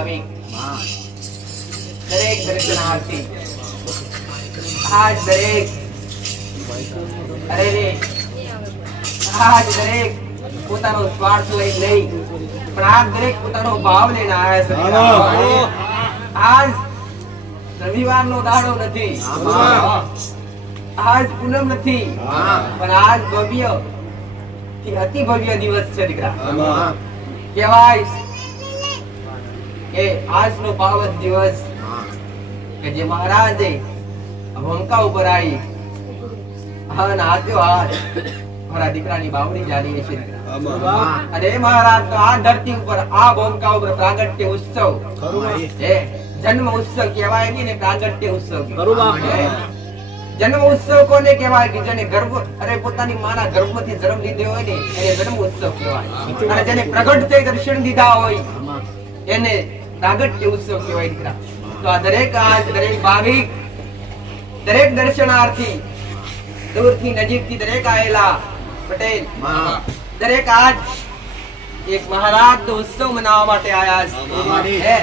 ભાવિક દરેક દર્શનાર્થી આજ દરેક આજ દરેક પોતાનો સ્વાર્થ લઈ નહીં પણ આજ દરેક પોતાનો ભાવ લઈને આવ્યા છે. આજ રવિવારનો દાડો નથી, આજ પૂનમ નથી, પણ આજ ભવ્ય થી અતિ ભવ્ય દિવસ છે દીકરા. કહેવાય કે આજનો પાવન દિવસ કે જે મહારાજે ભંકા ઉપર આવી અને હાથ્યો હાથ મારા દીકરાની બાવડી જાળી છે. અને એ મહારાજ આ ધરતી ઉપર આ ભંકા ઉપર પ્રાગટ્ય ઉત્સવ જન્મ ઉત્સવ કહેવાય ને પ્રાગટ્ય ઉત્સવ. જન્મ ઉત્સવ કોને કહેવાય કે જેને ગર્ભ પોતાની માના ગર્ભમાંથી જન્મ લીધો હોય ને એને જન્મ ઉત્સવ કહેવાય. અને જેને પ્રગટ થઈ દર્શન દીધા હોય એને પ્રાગટ્ય ઉત્સવ કહેવાય દીકરા. તો આ દરેક ભાવિક દરેક દર્શનાર્થી દૂરથી નજીકથી દરેક આયેલા પટેલ દરેક આજ એક મહારાજ ઉત્સવ મનાવવા માટે આયા છે.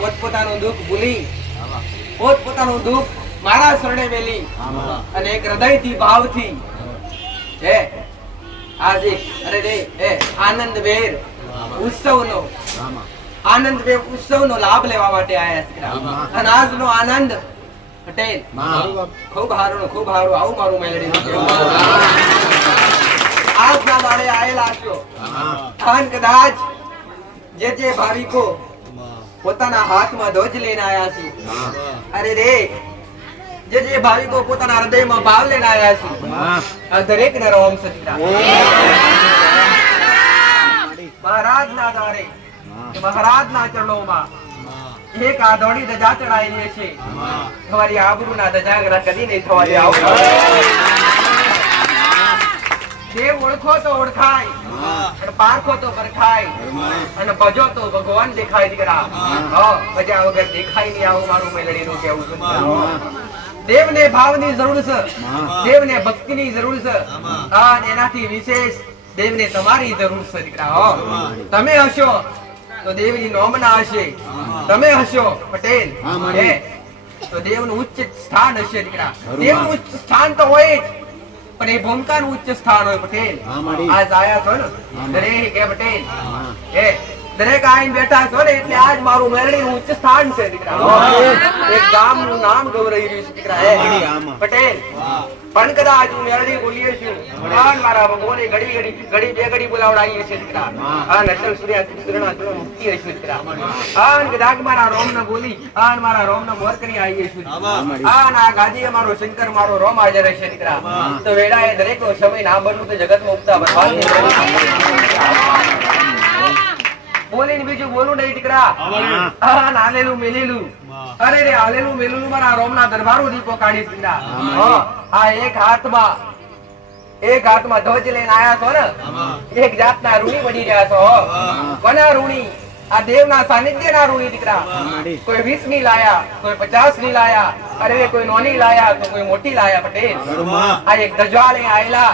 પોતપોતાનું દુઃખ ભૂલી પોતપોતાનું દુઃખ મારા શરણે મેલી અને એક હૃદયથી ભાવથી આજે આનંદભેર ઉત્સવનો લાભ લેવા માટે આયા છે. અને આજનો આનંદ પટેલ ખૂબ હારું આવું મારું મેલડી આજના દાડે આયેલા છો. અને કદાચ જે ભાવિકો પોતાના હાથમાં ધ્વજ લઈને આયા છે, જે ભાવિકો પોતાના હૃદયમાં ભાવ લઈને આયા છે, દરેક ને રોમ સતીરા મહારાજના દ્વારે મહારાજના ચરણોમાં એક આધોડી ધજા ચડાયેલી છે. તમારી આબરૂના ધજાગરા કદી નહીં થવા દે. દેવ ઓળખો તો ઓળખાય અને પારખો તો પરખાય અને ભજો તો ભગવાન દેખાય દીકરા. ભજા વગર દેખાય નહીં આવું મારું મેલડીનું કહેવું છે. દેવને ભાવની જરૂર છે, દેવને ભક્તિની જરૂર છે અને એનાથી વિશેષ દેવને તમારી જરૂર છે દીકરા. તમે હશો તો દેવની નોમના હશે, તમે હશો પટેલ તો દેવનું ઉચ્ચ સ્થાન હશે દીકરા. દેવનું ઉચ્ચ સ્થાન તો હોય જ પણ એ ભૂમિકાનું ઉચ્ચ સ્થાન હોય પટેલ. આજ આયા છો ને દરેક પટેલ દરેક આઈને બેઠા છો ને એટલે આજ મારું મેરડીનું ઉચ્ચ સ્થાન છે દીકરા. એક ગામનું નામ ગૌરવી રહ્યું છે દીકરા પટેલ. પણ કદાચ હું મેરડી બોલીએ છું પણ મારા ભગવાને ઘડી બે ઘડી બોલાવડાવીએ છે દીકરા. અને અચલ સૂર્યના મુક્તિ હશે દીકરા. અને કદાચ મારા રોમ ને બોલી અને મારા રોમ ને મોર કરી આવીએ છું. અને આ ગાદીએ મારો શંકર મારો રોમ હાજર હશે દીકરા. તો વેળાએ દરેક નો સમય ના બનવું તો જગતમાં ઉગતા ભગવાન બોલીને બીજું બોલું નહીં દીકરા. હાલેલું મેલેલું હાલેલું મેલેલું મારા રોમના દરબારો દીપો કાઢી દીકરા. આ એક હાથમાં ધ્વજ લઈને આયા છો ને એક જાતના ઋણી બની રહ્યા છો. કોના ઋણી? આ દેવના સાનિધ્યના ઋણી દીકરા. કોઈ 20 ની લાયા, કોઈ 50 ની લાયા, કોઈ નોની લાયા તો કોઈ મોટી લાયા પટેલ. આ એક ધજા લઈને આયેલા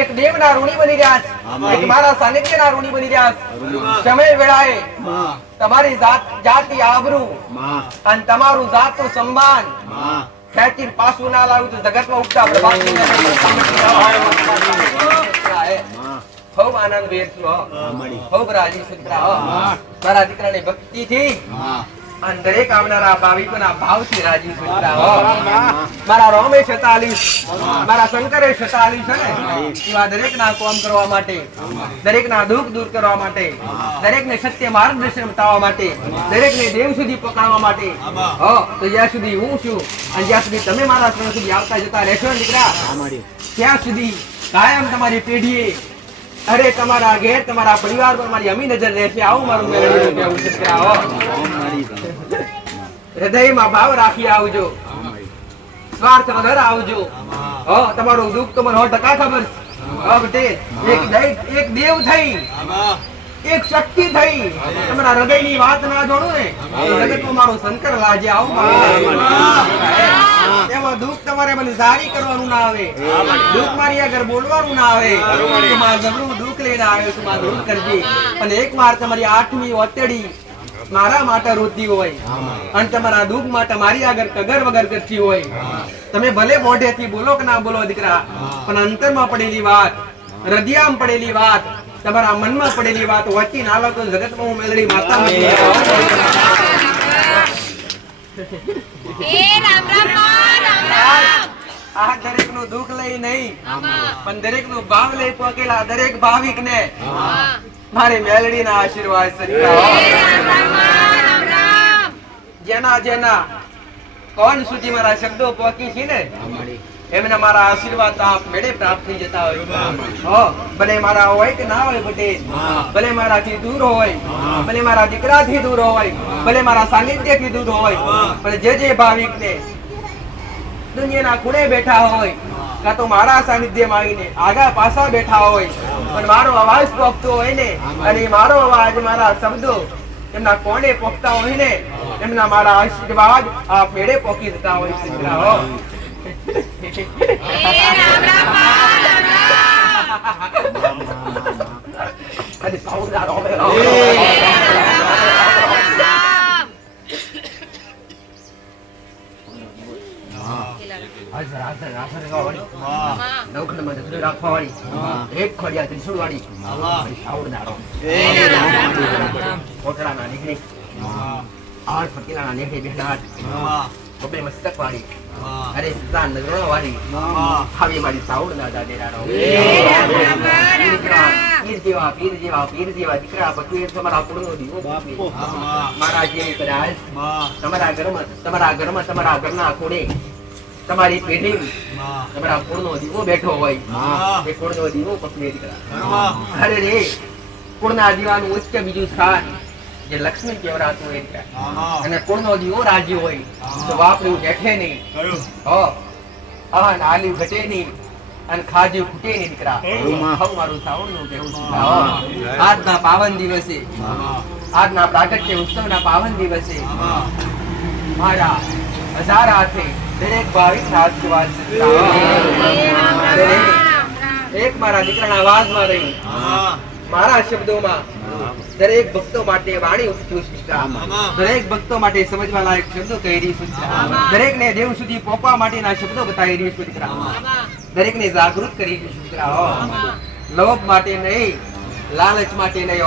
એક દેવના ઋણી બની રહ્યા છે, એક મારા સાનિધ્યના ઋણી બની રહ્યા છે. સમય વેળાએ તમારી જાતિ આબરૂ અને તમારું જાતનું સન્માન ખેંચી પાછું ના લાવું તો જગતમાં ઉગતા ખૂબ આનંદ વેર છું, ખૂબ રાજી છું મારા દીકરાની ભક્તિથી અને દરેક આવનારા ભાવિકોના ભાવથી રાજી છું. મારા રોમે 46 મારા શંકરે 46 છે ને એવા દરેકના કામ કરવા માટે, દરેકના દુઃખ દૂર કરવા માટે, દરેકને સત્ય માર્ગદર્શન બતાવવા માટે, દરેકને દેવ સુધી પકડવા માટે તો જ્યાં સુધી હું છું અને જ્યાં સુધી તમે મારા શરણ સુધી આવતા જતા રહેશો દીકરા ત્યાં સુધી કાયમ તમારી પેઢીએ તમારા ઘેર તમારા પરિવાર પર મારી અમી નજર રહેશે. આવું મારું મેળવી કહેવું છે. હૃદયમાં ભાવ રાખી આવજો, સ્વાર્થ વગર આવજો. તમારું દુઃખ તો મને 100% ખબર છે. એક દેવ થઈ, એક શક્તિ થઈ, તમારા હૃદયની વાત ના જોડું ને જગતમાં મારો શંકર લાજે. આવું એમાં દુઃખ તમારે મને જારી કરવાનું ના આવે, દુઃખ મારી આગળ બોલવાનું ના આવે. જબરું દુઃખ લઈને આવ્યો છું, દૂર કરજે. અને એક વાર તમારી 8મી ઓતેડી મારા માટે રોતી હોય અને તમારા દુઃખ માટે મારી આગળ કગર વગર કરતી હોય, તમે ભલે મોઢેથી બોલો કે ના બોલો દીકરા, પણ અંતરમાં પડેલી વાત, હૃદયમાં પડેલી વાત, તમારા મનમાં પડેલી વાત વાંચી ના લો તો જગતમાં હું મેલડી માતા બની આ દરેક નું દુઃખ લઈ નહીં પણ દરેક નું ભાવ લઈ પહોંચેલા દરેક ભાવિક ને મારી મેલડી ના આશીર્વાદ જેના જેના કોણ સુધી મારા શબ્દો પહોંચી છે ને એમને મારા આશીર્વાદ આપ મેળે પ્રાપ્ત થઈ જતા હોય. ભલે મારા હોય કે ના હોય પટેલ, ભલે મારાથી દૂર હોય, ભલે મારા દીકરાથી દૂર હોય, ભલે મારા સાનિધ્યથી દૂર હોય, પણ જે ભાવિક ને દુનિયાના ખૂણે બેઠા હોય કાં તો મારા સાનિધ્ય માંગીને આગા પાછા બેઠા હોય, પણ મારો અવાજ પહોંચતો હોય ને અને મારો અવાજ મારા શબ્દો એમના કોણે પહોંચતા હોય ને એમના મારા આશીર્વાદ આપ મેળે પહોંચી જતા હોય છે. એક ખોડિયા ત્રિશુળ વાળી કોટડાના નીકળી આઠ ફકીલાના નેહે બેહનાર બબે મસ્તક વાળી અરે સુદાન નગરો વાળી આવી મારી સાઉડ ના દાદેરાનો પીર જેવા દીકરા બકીર તમારા કુળનો દીવો બાપી મારા જે કદાચ તમારા ઘરમાં તમારા ઘરના ખૂણે તમારી પેઢી તમારા કુળનો દીવો બેઠો હોય એ કુળનો દીવો પકડે દીકરા. અરે રે કુળના દીવાનું ઉચ્ચ બીજું સ્થાન જે લક્ષ્મી કેવરાતું હોય અને કુળનો દીવો રાજી હોય તો વાપર્યું બેઠે નહીં, આલી ઘટે નહીં અને ખાધ્યું ખૂટે નહીં દીકરા. મારું સાવણનું કહેવું છે આજના પાવન દિવસે, આજના પ્રાગટ્ય ઉત્સવના પાવન દિવસે મારા હજાર હાથે દરેક ભાવિક ના આશીર્વાદ એક મારા દીકરાના અવાજમાં રહી મારા શબ્દોમાં દરેક ભક્તો માટે વાણી ઉપજું, દરેક ભક્તો માટે સમજવા લાયક શબ્દો કહી રહી છું, દરેક ને દેવ સુધી પહોંચવા માટેના શબ્દો બતાવી રહી છું દીકરા, દરેક ને જાગૃત કરી રહી છું દીકરા. લોભ માટે નહીં, લાલચ માટે નહીં,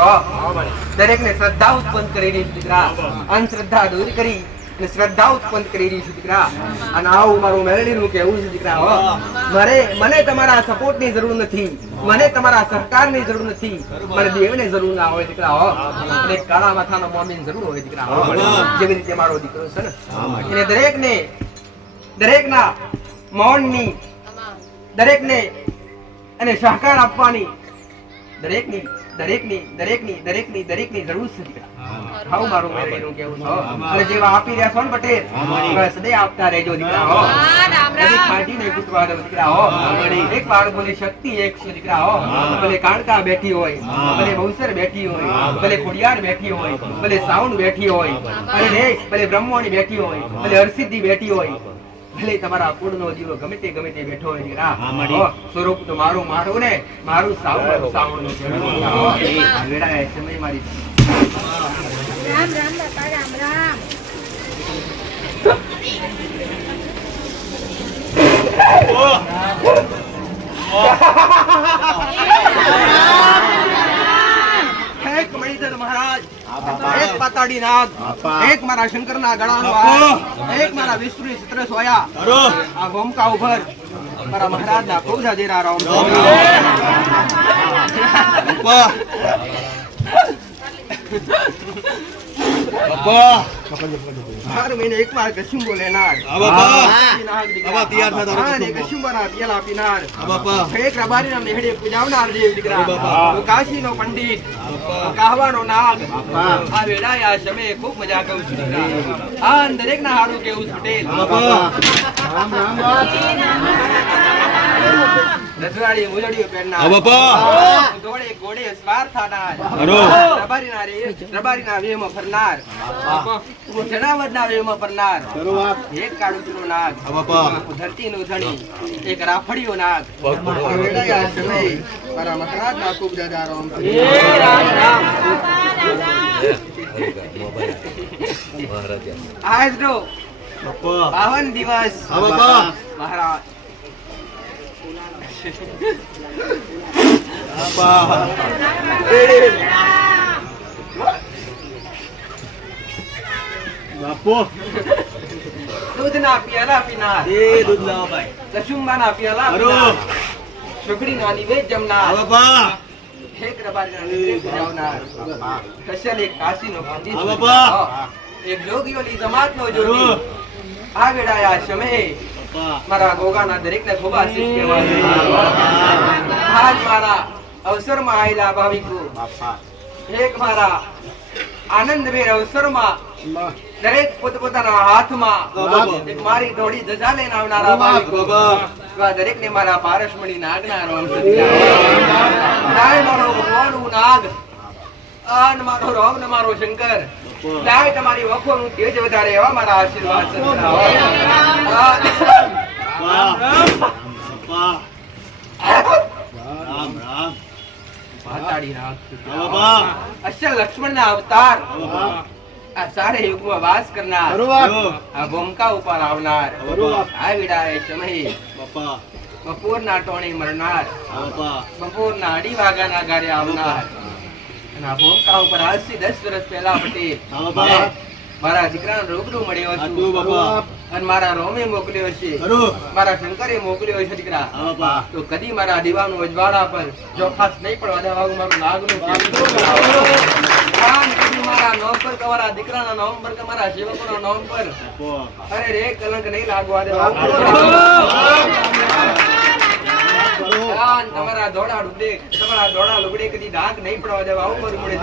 દરેક ને શ્રદ્ધા ઉત્પન્ન કરી રહી છું દીકરા, અંધશ્રદ્ધા દૂર કરી શ્રદ્ધા ઉત્પન્ન કરી રહી છું દીકરા. અને આવું મારું મેલડીનું કહેવું છે દીકરા, મને તમારા સપોર્ટ ની જરૂર નથી, મને તમારા સહકાર ની જરૂર નથી, મને દેવ ને જરૂર ના હોય દીકરા. અને કાળા માથાનો મોમીન જરૂર હોય દીકરા, જેવી રીતે મારો દીકરો છે ને એને દરેક ના મૌન ની, દરેક ને અને સહકાર આપવાની દરેકની જરૂર છે દીકરા. આવું મારું મેલડીનું કહેવું છે. અને જેવા આપી રહ્યા છો ને પટેલ એવા સદૈવ આપતા રહેજો દીકરા. ખાંટી નહીં કૂટવા દો દીકરા. એક બાળકોની શક્તિ એક છે દીકરા. ભલે કાણકા બેઠી હોય, ભલે બહુસર બેઠી હોય, ભલે ખોડિયાર બેઠી હોય, ભલે સાઉન્ડ બેઠી હોય, અને ભલે બ્રહ્મવાણી બેઠી હોય, ભલે હરસિદ્ધિ બેઠી હોય, ભલે તમારા કુળનો દીવો ગમે તે બેઠો હોય દીકરા. સ્વરૂપ તો મારું ને મારું સાવણ નું સમય મારી રામ રામ બાપા રામ રામ. એક મણિધર મહારાજ, એક પાતાડી નાગ, એક મારા શંકર ના ગળાનો હાર, એક મારા વિષ્ણુ ચિત્ર સોયા, આ ગોમકા ઉભર મારા મહારાજ ના ખૂબ જાજેરા રામ. હર મહિને એક વાર કશુંબો લેનાર, એક રબારીના મેહડે પૂજાવનાર દેવ દીકરા, કાશીનો પંડિત, કાહવાનો નાગ, આ વેળાએ આ સમયે ખૂબ મજા કરું છું દીકરા. આ દરેક ના હારું કેવું પટેલ રજવાડી મુલડીઓ પહેરનાર, દોડે ઘોડે સવાર થનાર, રબારીના વેમાં ફરનાર, જનાવરના વેમાં ફરનાર, એક કાળુચરો નાગ, ધરતીનો ધણી, એક રાફડીયો નાગ, મારા મહારાજ ના ખૂબ દાદા રામ. આજનો પાવન દિવસ મહારાજ દૂધના પ્યાલા પીનાર કસુંબાના પ્યાલા પીનાર સુખડીના નિવેદ જમનાર એક રબારીના નિવેદ પીરાવનાર કશ્યપ એક કાશીનો પંડિત એક જોગીઓની જમાતનો જોગી આ વેળાયા સમયે મારા ગોગાના દરેકને ખૂબ આશીષ કહેવાય. આજ મારા અવસરમાં આવેલા ભાવિકો એક મારા આનંદભેર અવસરમાં દરેક પોતપોતાના હાથમાં એક મારી થોડી ધજા લઈને આવનારા ભાવિકો દરેકને મારા પારસમણી નાગના રોમ મારો ભગવાનનું નાગ અને મારો રોમ ને મારો શંકર લાય તમારી વખોનું તેજ વધારે એવા મારા આશીર્વાદ અશ્ય લક્ષ્મણ ના અવતાર આ સારે યુગમાં વાસ કરનાર આ ભૂમકા ઉપર આવનાર આ વિડાય સમયે બપોરના ટોણે મરનાર બપોરના 2 વાગ્યાના ગારે આવનાર અને આ ભૂમકા ઉપર આજથી 10 વર્ષ પહેલા પટેલ મારા દીકરાનો રૂબરૂ મળ્યો છું અને મારા રોમે મોકલ્યો છે મારા શંકરે મોકલ્યો છે દીકરા તો કદી મારા દીવાનું અજવાળા પર ચોખાસ નહીં પડવા દેવાનું મારું નાગનું કદી મારા નામ પર તમારા દીકરાના નામ પર તમારા સેવકોના નામ પર અરે રે કલંક નહીં લાગવા દેવાનું તમારા દોડા લુગડે કદી દાગ નહીં પડવા દેવા આવું મારું મળે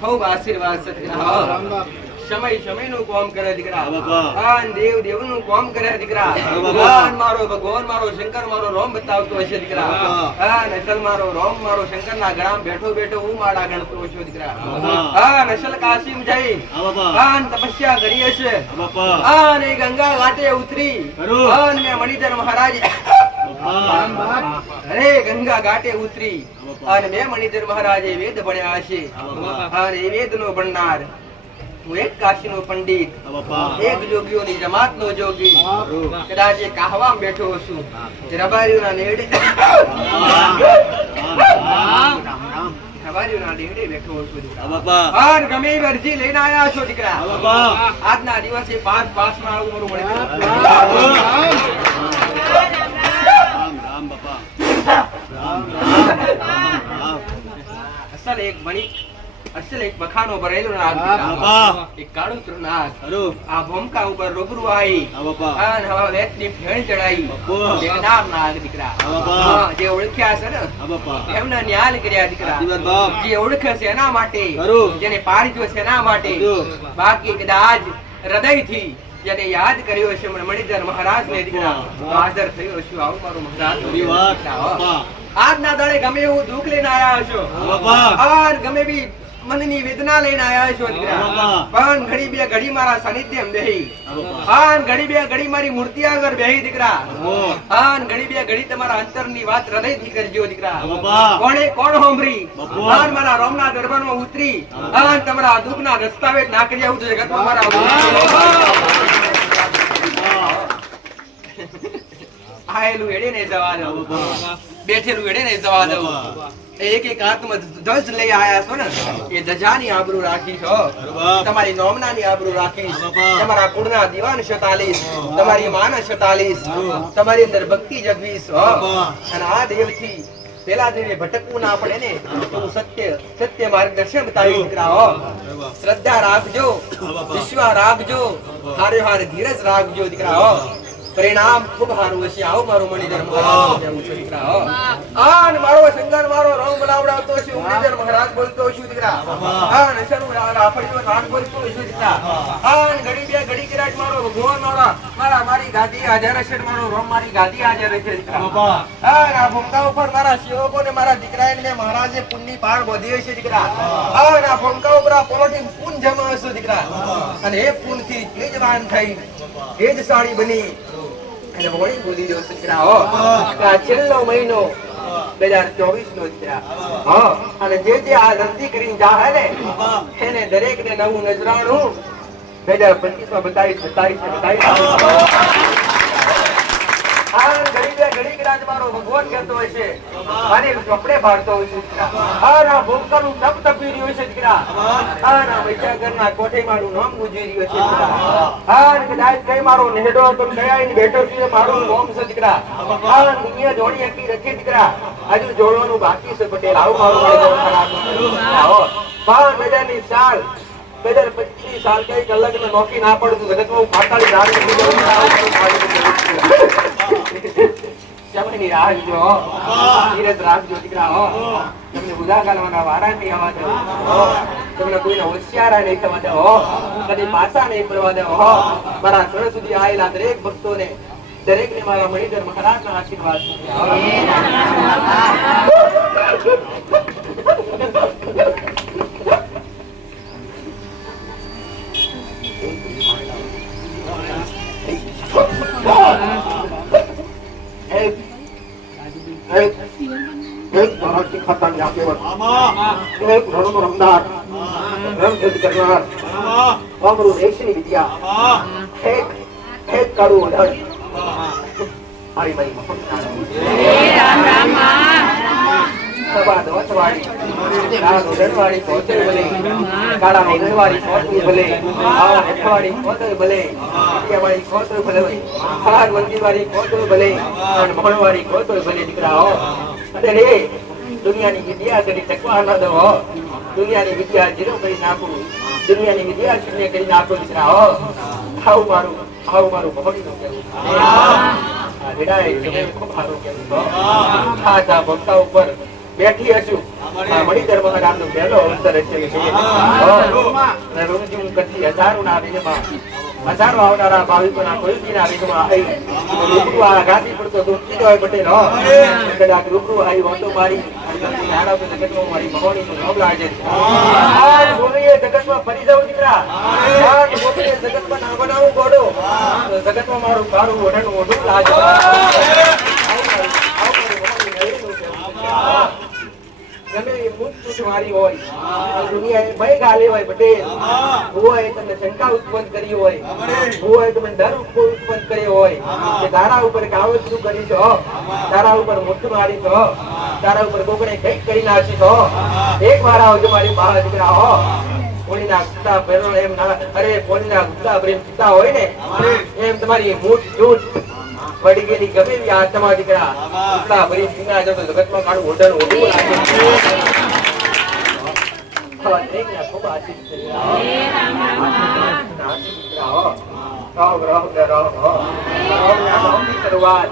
ખૂબ આશીર્વાદ સદગુરુ સમય નું કામ કરે દીકરા દેવ નું કામ કરે દીકરા મારો ભગવાન મારો શંકર મારો રોમ બતાવતો હશે દીકરા નસલ મારો રોમ મારો શંકર ના ગળામાં બેઠો હું માળા ગણતો હશે દીકરા નસલ કાશીમ જઈ તપસ્યા કરી હશે અને ગંગા ઘાટે ઉતરી અને મણિધર મહારાજ અરે ગંગા ઘાટે ઉતરી અને મેં મણિધર મહારાજે વેદ ભણ્યા હશે અને એ વેદ નો ભણનાર હું એક કાશીનો પંડિત એક જોગીઓની જમાતનો જોગી કદાચ એક કાહવામાં બેઠો છું રબારીઓના નેડે બેઠો છું અને ગમે અરજી લઈને આયા છો દીકરા આજના દિવસે 5 માં આવું મળે અસલ એક બખાનો ભરેલો નાગ એક કાળું નાગ આ ભૂમકા ઉપર રૂબરૂ આવી અને હવે વેતની ફેણ ચડાઈ દેવનાર નાગ દીકરા જે ઓળખ્યા છે ને એમના ન્યાલ કર્યા દીકરા જે ઓળખે છે એના માટે જેને પારજો છે એના માટે બાકી કદાચ હૃદયથી જેને યાદ કર્યો છે મણિધર મહારાજ ને દીકરા હાજર થયો છું આવું મારું મહારાજ આજના દાડે ગમે એવું દુઃખ લઈને આયા છો ગમે બી મનની વેદના લઈને આયા છો દીકરા પણ ઘડી બે ઘડી મારા સાનિધ્યમાં બેહી ઘડી બે ઘડી મારી મૂર્તિ આગળ બેહી દીકરા ઘડી બે ઘડી તમારા અંતરની વાત હૃદયથી કરજો દીકરા કોણ હોંભરી મારા રોમના દરબારમાં ઉતરી તમારા દુઃખના દસ્તાવેજ ના કરી આવું જગતમાં મારા આયેલું એડે ને જવા દો બેઠેલું એડે ને જવા દો એક હાથમાં ધ્વજ લઈ આયા છો ને એ ધજાની આબરૂ રાખી છો તમારી નોમનાની આબરૂ રાખી તમારા કુળના દીવાન 46 તમારી માના 46 તમારી અંદર ભક્તિ જગવીશ અને આ દેવથી પેલા દેવે ભટકવું ના પડે ને તો સત્ય માર્ગદર્શન બતાવી દીકરા શ્રદ્ધા રાખજો વિશ્વાસ રાખજો હારે હારે ધીરજ રાખજો દીકરા પરિણામ ખૂબ સારું હશે આવો મારો મણિધર મહારાજ એવું છે દીકરા આન મારો શંકર મારો રોમ બોલાવડાવતો છે મણિધર મહારાજ બોલતો છું દીકરા આન શરૂ રાફડીનો નામ બોલતો છું દીકરા આન ઘડી બે ઘડી કિરાટ મારો ભગવાન મારી ગાદી હાજર છે મારો રોમ મારી ગાદી હાજર છે દીકરા આન આ ભૂમકા ઉપર મારા સેવકો ને મારા દીકરાને મે મહારાજે પુણ્યની પાર બોધી છે દીકરા આન આ ભૂમકા ઉપર આ પોલોટી પુન જમા છે દીકરા અને એ પુન થી તેજવાન થઈ તેજશાળી બની અને વળી બોલી જો દીકરા છેલ્લો મહિનો 2024 નો છે હા અને જે આ ધરતી કરીને જાહે ને એને દરેક ને નવું નજરાણું 2025 માં બતાવી આ ઘડી કદાચ મારો ભગવાન કહેતો હોય છે અને કપડે ભાડતો હોય છે આ ના ભૂલકાનું તપ તપી રહ્યું છે દીકરા આ ના વિચારના કોઠે મારું નામ ગુજરી રહ્યું છે આ કદાચ કઈ મારો નેડો તો કયા ની બેઠો છે મારું નામ છે દીકરા આ દુનિયા જોડી એકી રખી દીકરા હજુ જોડવાનું બાકી છે પટેલ આવું મારું આવો 2025 સાલ 2025 સાલ કઈ કલાક ને નોકી ના પડતું જગતમાં પાતાળી ધાર સમયની રાહ જો ધીરજ રાખજો દીકરા હો તમને ઉદા ગાલવાના વારા નહીં આવવા દો તમને કોઈને હોશિયારા નહીં થવા દો કદી પાછા નહીં પડવા દો મારા ઘર સુધી આવેલા દરેક ભક્તોને દરેક ને મારા મણિધર મહારાજના આશીર્વાદ एक भारत की खतन जाके एक धर्म रमदार धर्म युद्ध करनार अमरु देशनी विद्या एक करू धन हरि भाई राम राम सभा दवतवाड़ी राज उड़नवाड़ी पहुंचे भले काला हिरणवाड़ी पहुंचे भले आवा हेठवाड़ी पहुंचे भले वाड़ी पहुंचे भले हार मंदिरवाड़ी पहुंचे भले और भणवाड़ी पहुंचे भले દીકરાઓ અરે રે દુનિયાની વિદ્યા કરી ટકવા ન દો દુનિયાની વિદ્યા જીરો કરી નાખું દુનિયાની વિદ્યા શૂન્ય કરી નાખો દીકરાઓ આવું મારું બહોળીનું કહેવું આ વિડાય તમે ખૂબ સારું કહેવું ખાધા ભક્તા ઉપર બેઠી હશું આ મણિધર મહારાજનો પહેલો અવસર છે રૂમઝૂમ કરતી હજારોના વિજયમાં હજારો આવનારા ભાવિકોના કોઈના વિઘમાં આવી રૂબરૂ આ ગાદી પડતો દુઃખી હોય પટેલ કદાચ રૂબરૂ આવી વાતો મારી જગતમાં મારી ભગવાનીનું નામ લાગે બોલીએ જગતમાં ફરી જાઉં દીકરા બોલીએ જગતમાં ના બનાવું ગોડો જગતમાં મારું કારું ઓઢાનું ઓઢું લાગે ગમે એ મુક્ત મારી હોય દુનિયાએ ભય ગાલી હોય પટેલ હોય તમને શંકા ઉત્પન્ન કરી હોય તમે ડર ઉત્પન્ન કર્યો હોય કે તારા ઉપર કાવત શું કરી છો તારા ઉપર મુઠ્ઠ મારી છો તારા ઉપર કોકણે કંઈક કરી નાખી છો એક વાર આવજો મારી બહાર દીકરા હો કોણીના ગુસ્સા પહેલો એમ ના અરે કોણીના ગુસ્સા પ્રેમ પિતા હોય ને એમ તમારી મૂઠ જૂઠ પડી ગયેલી ગમે એવી આત્મા દીકરા એટલા ભરી સિંગા જતો જગતમાં કાઢું ઓઢણ ઓઢવું લાગે ખૂબ આશીષ શરૂઆત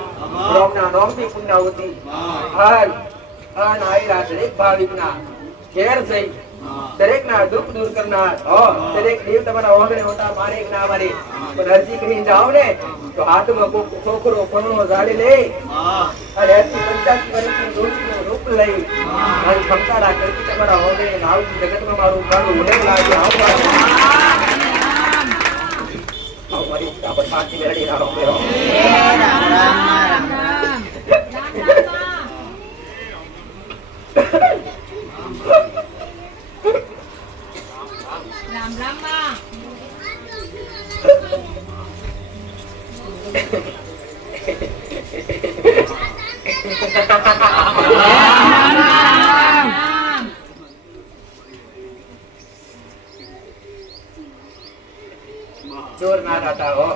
રામના નામથી પુણ્યાવતી હર આયરા દરેક ભાવિકના ઘેર જઈ દરેક ના દુઃખ દૂર કરનાર દરેક દેવ તમારા ઓગણે હોતા મારે ના મારે પણ અરજી કરીને જાઓ ને તો હાથમાં છોકરો ફણો ઝાડી લે અને 85 વર્ષની ડોશીનું રૂપ લઈ અને ખમતારા કરતી તમારા ઓગણે નાવથી જગતમાં મારું કાળું ઉડે લાગે આવો મારી પર પાછી મેળવી રામ दूर ना रहता हो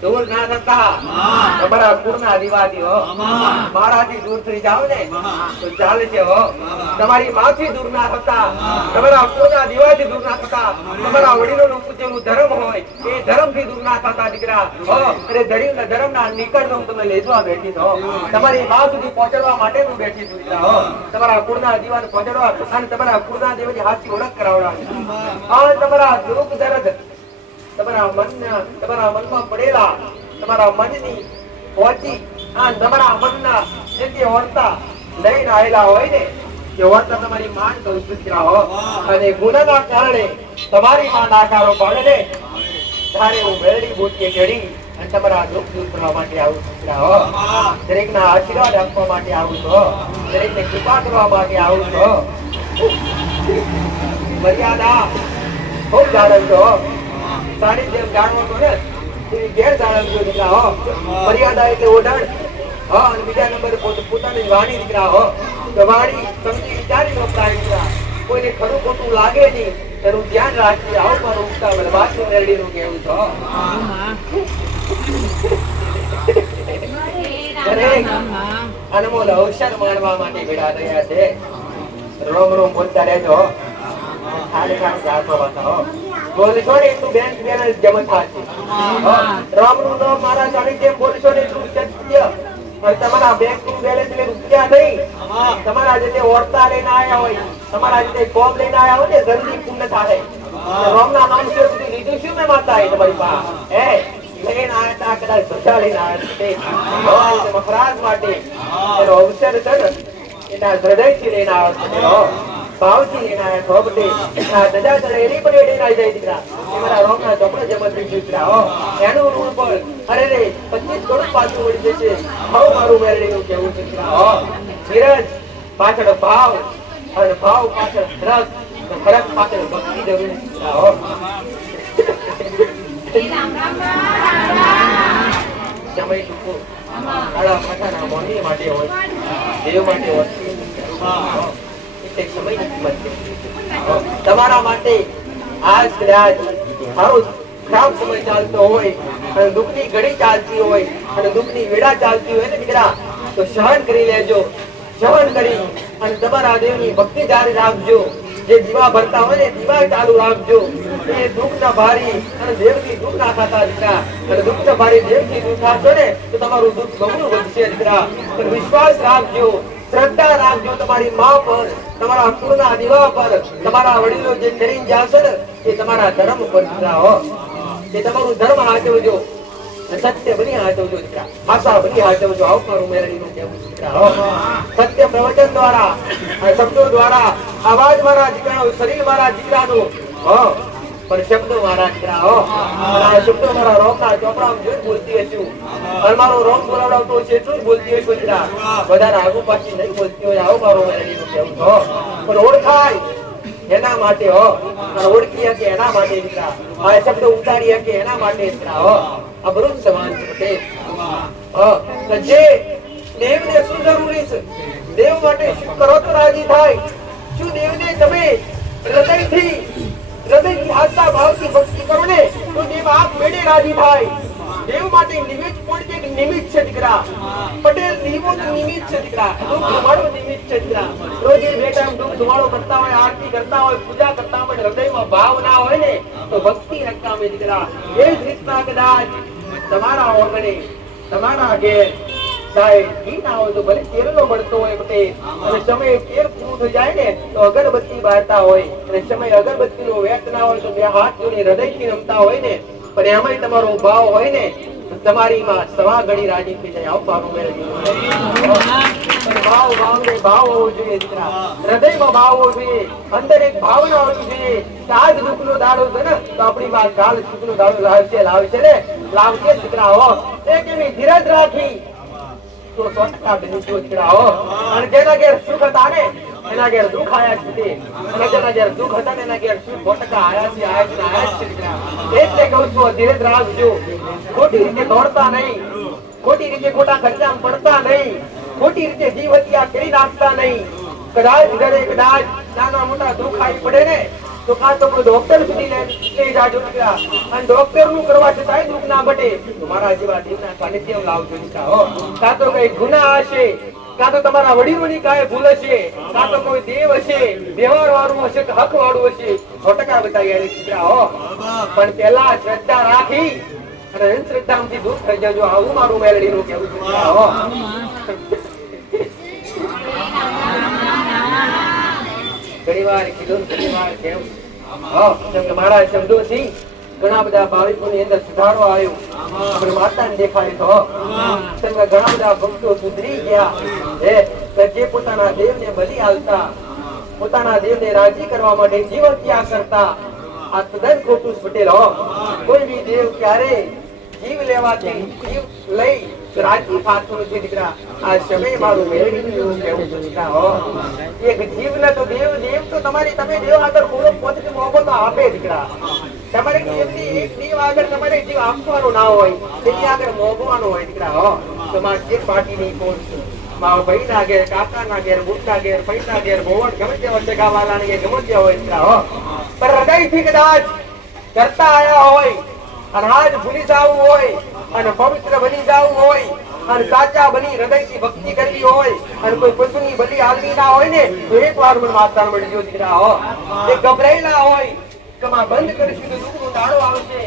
दूर ना रहता તમારા કુળના આદિવાસી હો મારાથી દૂર થઈ જાવ ને તો ચાલે છે હો તમારી માથી દૂર ના થતા તમારા કુળના આદિવાસી દૂર ના થતા તમારા વડીલોનું પૂજેલું ધર્મ હોય એ ધર્મથી દૂર ના થતા દીકરા હો અરે ધર્મના નિકટનો તમે લેજવા બેઠી છો તમારી મા સુધી પહોંચવા માટે હું બેઠી છું દીકરા હો તમારા કુળના આદિવાસી પહોંચવા અને તમારા કુળના દેવની હાથથી ઓળખ કરાવડા આ તમારા દુઃખ દર્દ તમારા મનમાં પડેલા તમારા મનની પહોંચી આ તમારા મનના જે વર્તા લઈને આવેલા હોય ને એ વર્તા તમારી માન તો દીકરા હો અને ગુનાના કારણે તમારી માં નાકારો પડે ને ત્યારે હું મેળડી બુટીએ ચડી અને તમારા દુઃખ દૂર કરવા માટે આવું છું દીકરા હો. દરેકના આશીર્વાદ આપવા માટે આવું છો, દરેકને કૃપા કરવા માટે આવું છો. મર્યાદા ખૂબ જાળવજો. સારી જેમ જાણવો ને એવી ઘેર જાળવજો દીકરા હો. મર્યાદા એટલે ઓઢણ. અને બીજા નંબર પોતાની જ વાણી દીકરા હો. તો વાણી સમજી વિચારી વપરાય દીકરા. કોઈને ખરું ખોટું લાગે નહીં એનું ધ્યાન રાખી. આવો મારું ઉગતા બાસુ મેરડીનું કહેવું છો. અનમોલ અવસર માણવા માટે ભેળા થયા છે. રોમ રોમ બોલતા રહેજો. ખાલી ખાલી જાતો બતાવો. બોલશો ને એટલું બેંક બેલેન્સ જમા થશે. રામ નું નામ મારા ચાલી જેમ બોલશો ને એટલું સત્ય. તમારા બેંક નું બેલેન્સ એટલે રૂપિયા નહીં. તમારા જે ઓરતા લઈને આવ્યા હોય, તમારા જે કોમ લઈને આવ્યા હોય ને જલ્દી પૂર્ણ થાય. રામ ના નામ છે બધું લીધું શું મેં માતા તમારી પાસે લઈને આવ્યા હતા, કદાચ બધા લઈને આવ્યા છે મફરાજ માટે. એનો અવસર છે ને એના હૃદયથી લઈને આવ્યા છે, ભાવથી લઈને આવ્યા છો. બધે દજા ચડે એની પણ એડી આવી જાય દીકરા. એ મારા રોમના ચોપડે જમત દીકરા હો. એનું ઋણ પણ અરે રે 25 કરોડ પાછું વળી જશે. ભાવ મારું મેરડીનું કેવું છે દીકરા હો. ધીરજ પાછળ ભાવ અને ભાવ પાછળ ફરક, ફરક પાછળ ભક્તિ જરૂરી દીકરા હો. સમય ટૂંકો કાળા માથાના મોની માટે હોય, દેવ માટે હોય. તમારા માટે આજ કદાચ મારો ખરાબ સમય ચાલતો હોય અને દુઃખની ઘડી ચાલતી હોય અને દુઃખની વેળા ચાલતી હોય ને દીકરા, તો સહન કરી લેજો. સહન કરી અને તમારા દેવની ભક્તિ જારી રાખજો. જે દીવા ભરતા હોય ને દીવા ચાલુ રાખજો. એ દુઃખ ના ભારી અને દેવથી દુઃખ ના થતા દીકરા. અને દુઃખ ના ભારી દેવથી દુઃખ થશો ને તો તમારું દુઃખ બમણું વધશે દીકરા. પણ વિશ્વાસ રાખજો, શ્રદ્ધા રાખજો તમારી માં પર, તમારા કુળના દીવા પર. તમારા વડીલો જે કરીને જશે ને એ તમારા ધર્મ પર દીકરા હો. એ તમારું ધર્મ હાચવજો, સત્ય બની હાચવજો દીકરા, આશા બની હાચવજો. આવું મારું મેરડીનું કહેવું દીકરા હો. સત્ય પ્રવચન દ્વારા શબ્દો દ્વારા આવાજ મારા દીકરાનો, શરીર મારા દીકરાનું હો, પણ શબ્દો મારા દીકરા હો. આ શબ્દો મારા રોમના ચોપડામાં જોઈ બોલતી હશું. અને મારો રોમ બોલાવડાવતો છે એટલું જ બોલતી હોય દીકરા, વધારે આગુ પાછી નહીં બોલતી હોય. આવું મારું મેરડીનું કહેવું હો. પણ ઓળખાય એના માટે હો, અને ઓળખી શકે એના માટે દીકરા. આ શબ્દ ઉતારી શકે એના માટે દીકરા હો. આ બધું સમાન છે. જે દેવને શું જરૂરી છે, દેવ માટે શું કરો તો રાજી થાય. શું દેવને તમે હૃદયથી આસ્થા ભાવથી ભક્તિ કરો ને તો દેવ આપ મેળે રાજી થાય. દેવ માટે નિમિત્ત પણ એક નિમિત્ત છે દીકરા. પટેલ દીવો નિમિત્ત છે દીકરા. દુઃખ ધુમાડો નિમિત્ત છે દીકરા. રોજે બે ટાઈમ દુઃખ ધુમાડો કરતા હોય, આરતી કરતા હોય, પૂજા કરતા હોય, હૃદયમાં ભાવ ના હોય ને તો ભક્તિ નકામી દીકરા. એ જ રીતના કદાચ તમારા ઓગણે તમારા ઘેર સાહેબ ઘી ના હોય તો ભલે તેલનો મળતો હોય બટે, અને સમય તેલ પૂરું થઈ જાય ને તો અગરબત્તી બાળતા હોય, અને સમય અગરબત્તીનો વ્યર્થ ના હોય તો બે હાથ જોડી હૃદયથી રમતા હોય ને, પણ એમાંય તમારો ભાવ હોય ને તમારી માં સવા ઘડી રાજી થઈ જાય. આવું ભાવ મેળવી ભાવ હોવો જોઈએ દીકરા. હૃદયમાં ભાવ હોવો જોઈએ, અંદર એક ભાવના હોવી જોઈએ કે આજ દુઃખ નો દાડો છે ને તો આપણી વાત કાલ સુખ નો દાડો લાવશે ને લાવશે દીકરા હો. એક એવી ધીરજ રાખી તો 100% બેનીજો દીકરા હો. અને જેના ઘેર સુખ હતા ને એના ઘેર દુઃખ આયા છે, અને જેના ઘેર દુઃખ હતા ને એના ઘેર સુખ 100% આયા છે દીકરા. એટલે કહું છું ધીરજ રાખજો. ખોટી રીતે દોડતા નહીં, ખોટી રીતે ખોટા ખર્ચામાં પડતા નહીં, ખોટી રીતે જીવ હત્યા કરી નાખતા નહીં. કદાચ ઘરે કદાચ નાના મોટા દુઃખ આવી પડે ને તો કાં તો કોઈ ડોક્ટર સુધી લઈ જાજો દીકરા. અને ડોક્ટર નું કરવા છતાંય દુઃખ ના ઘટે તો મારા જેવા દેવના સાનિધ્ય લાવજો દીકરા હો. કાં તો કઈ ગુના હશે, કાં તો તમારા વડીલોની કાંઈ ભૂલ હશે, કાં તો કોઈ દેવ હશે, વ્યવહાર વાળું હશે કે હક વાળું હશે, 100% બતાવી આવી દીકરા હો. પણ પેલા શ્રદ્ધા રાખી અને અંધશ્રદ્ધામાંથી દૂર થઈ જજો. આવું મારું મેલડીનું કહેવું દીકરા હો. ઘણીવાર કીધું, ઘણીવાર કેવું મારા શબ્દોથી ઘણા બધા ભાવિકોની અંદર સુધારો આવ્યો. આપણે માતાને દેખાય તો ઘણા બધા ભક્તો સુધરી ગયા. જે પોતાના દેવને બલી આલતા, પોતાના દેવને રાજી કરવા માટે જીવન ત્યાગ કરતા, આ તદ્દન ખોટું પટેલ હો. કોઈ બી દેવ ક્યારે જીવ લેવાથી જીવ લઈ રાજ્ય પાછું છે દીકરા. આ સમય મારું મેળવી એવું કેવું છે દીકરા. હો એક જીવને તો દેવ તો તમારી તમે દેવ આગળ પૂરો પોતે મોભો તો આપે દીકરા. તમારે દેવની એક દેવ આગળ તમારે જીવ આપવાનો ના હોય, તેની આગળ મોગવાનો હોય દીકરા. હો તો મારે જે પાર્ટી નહીં કોણ છે, મારા ભાઈ ના ઘેર, કાકા ના ઘેર, બુટ ના ઘેર, ભાઈ ના ઘેર, ભોવન ગમે તેવા સગાવાલા ને ગમે તે હોય દીકરા. હો પણ હૃદયથી કદાચ કરતા આયા હોય અને આજ ભૂલી જવું હોય અને પવિત્ર બની જવું હોય અને સાચા બની હૃદયથી ભક્તિ કરવી હોય અને કોઈ પશુની બલિ આલવી ના હોય ને તો એકવાર મને માતા મળી ગયો દીકરા. હો એ ગભરાયેલા હોય કે માં બંધ કરીશું તો દુઃખનો દાડો આવશે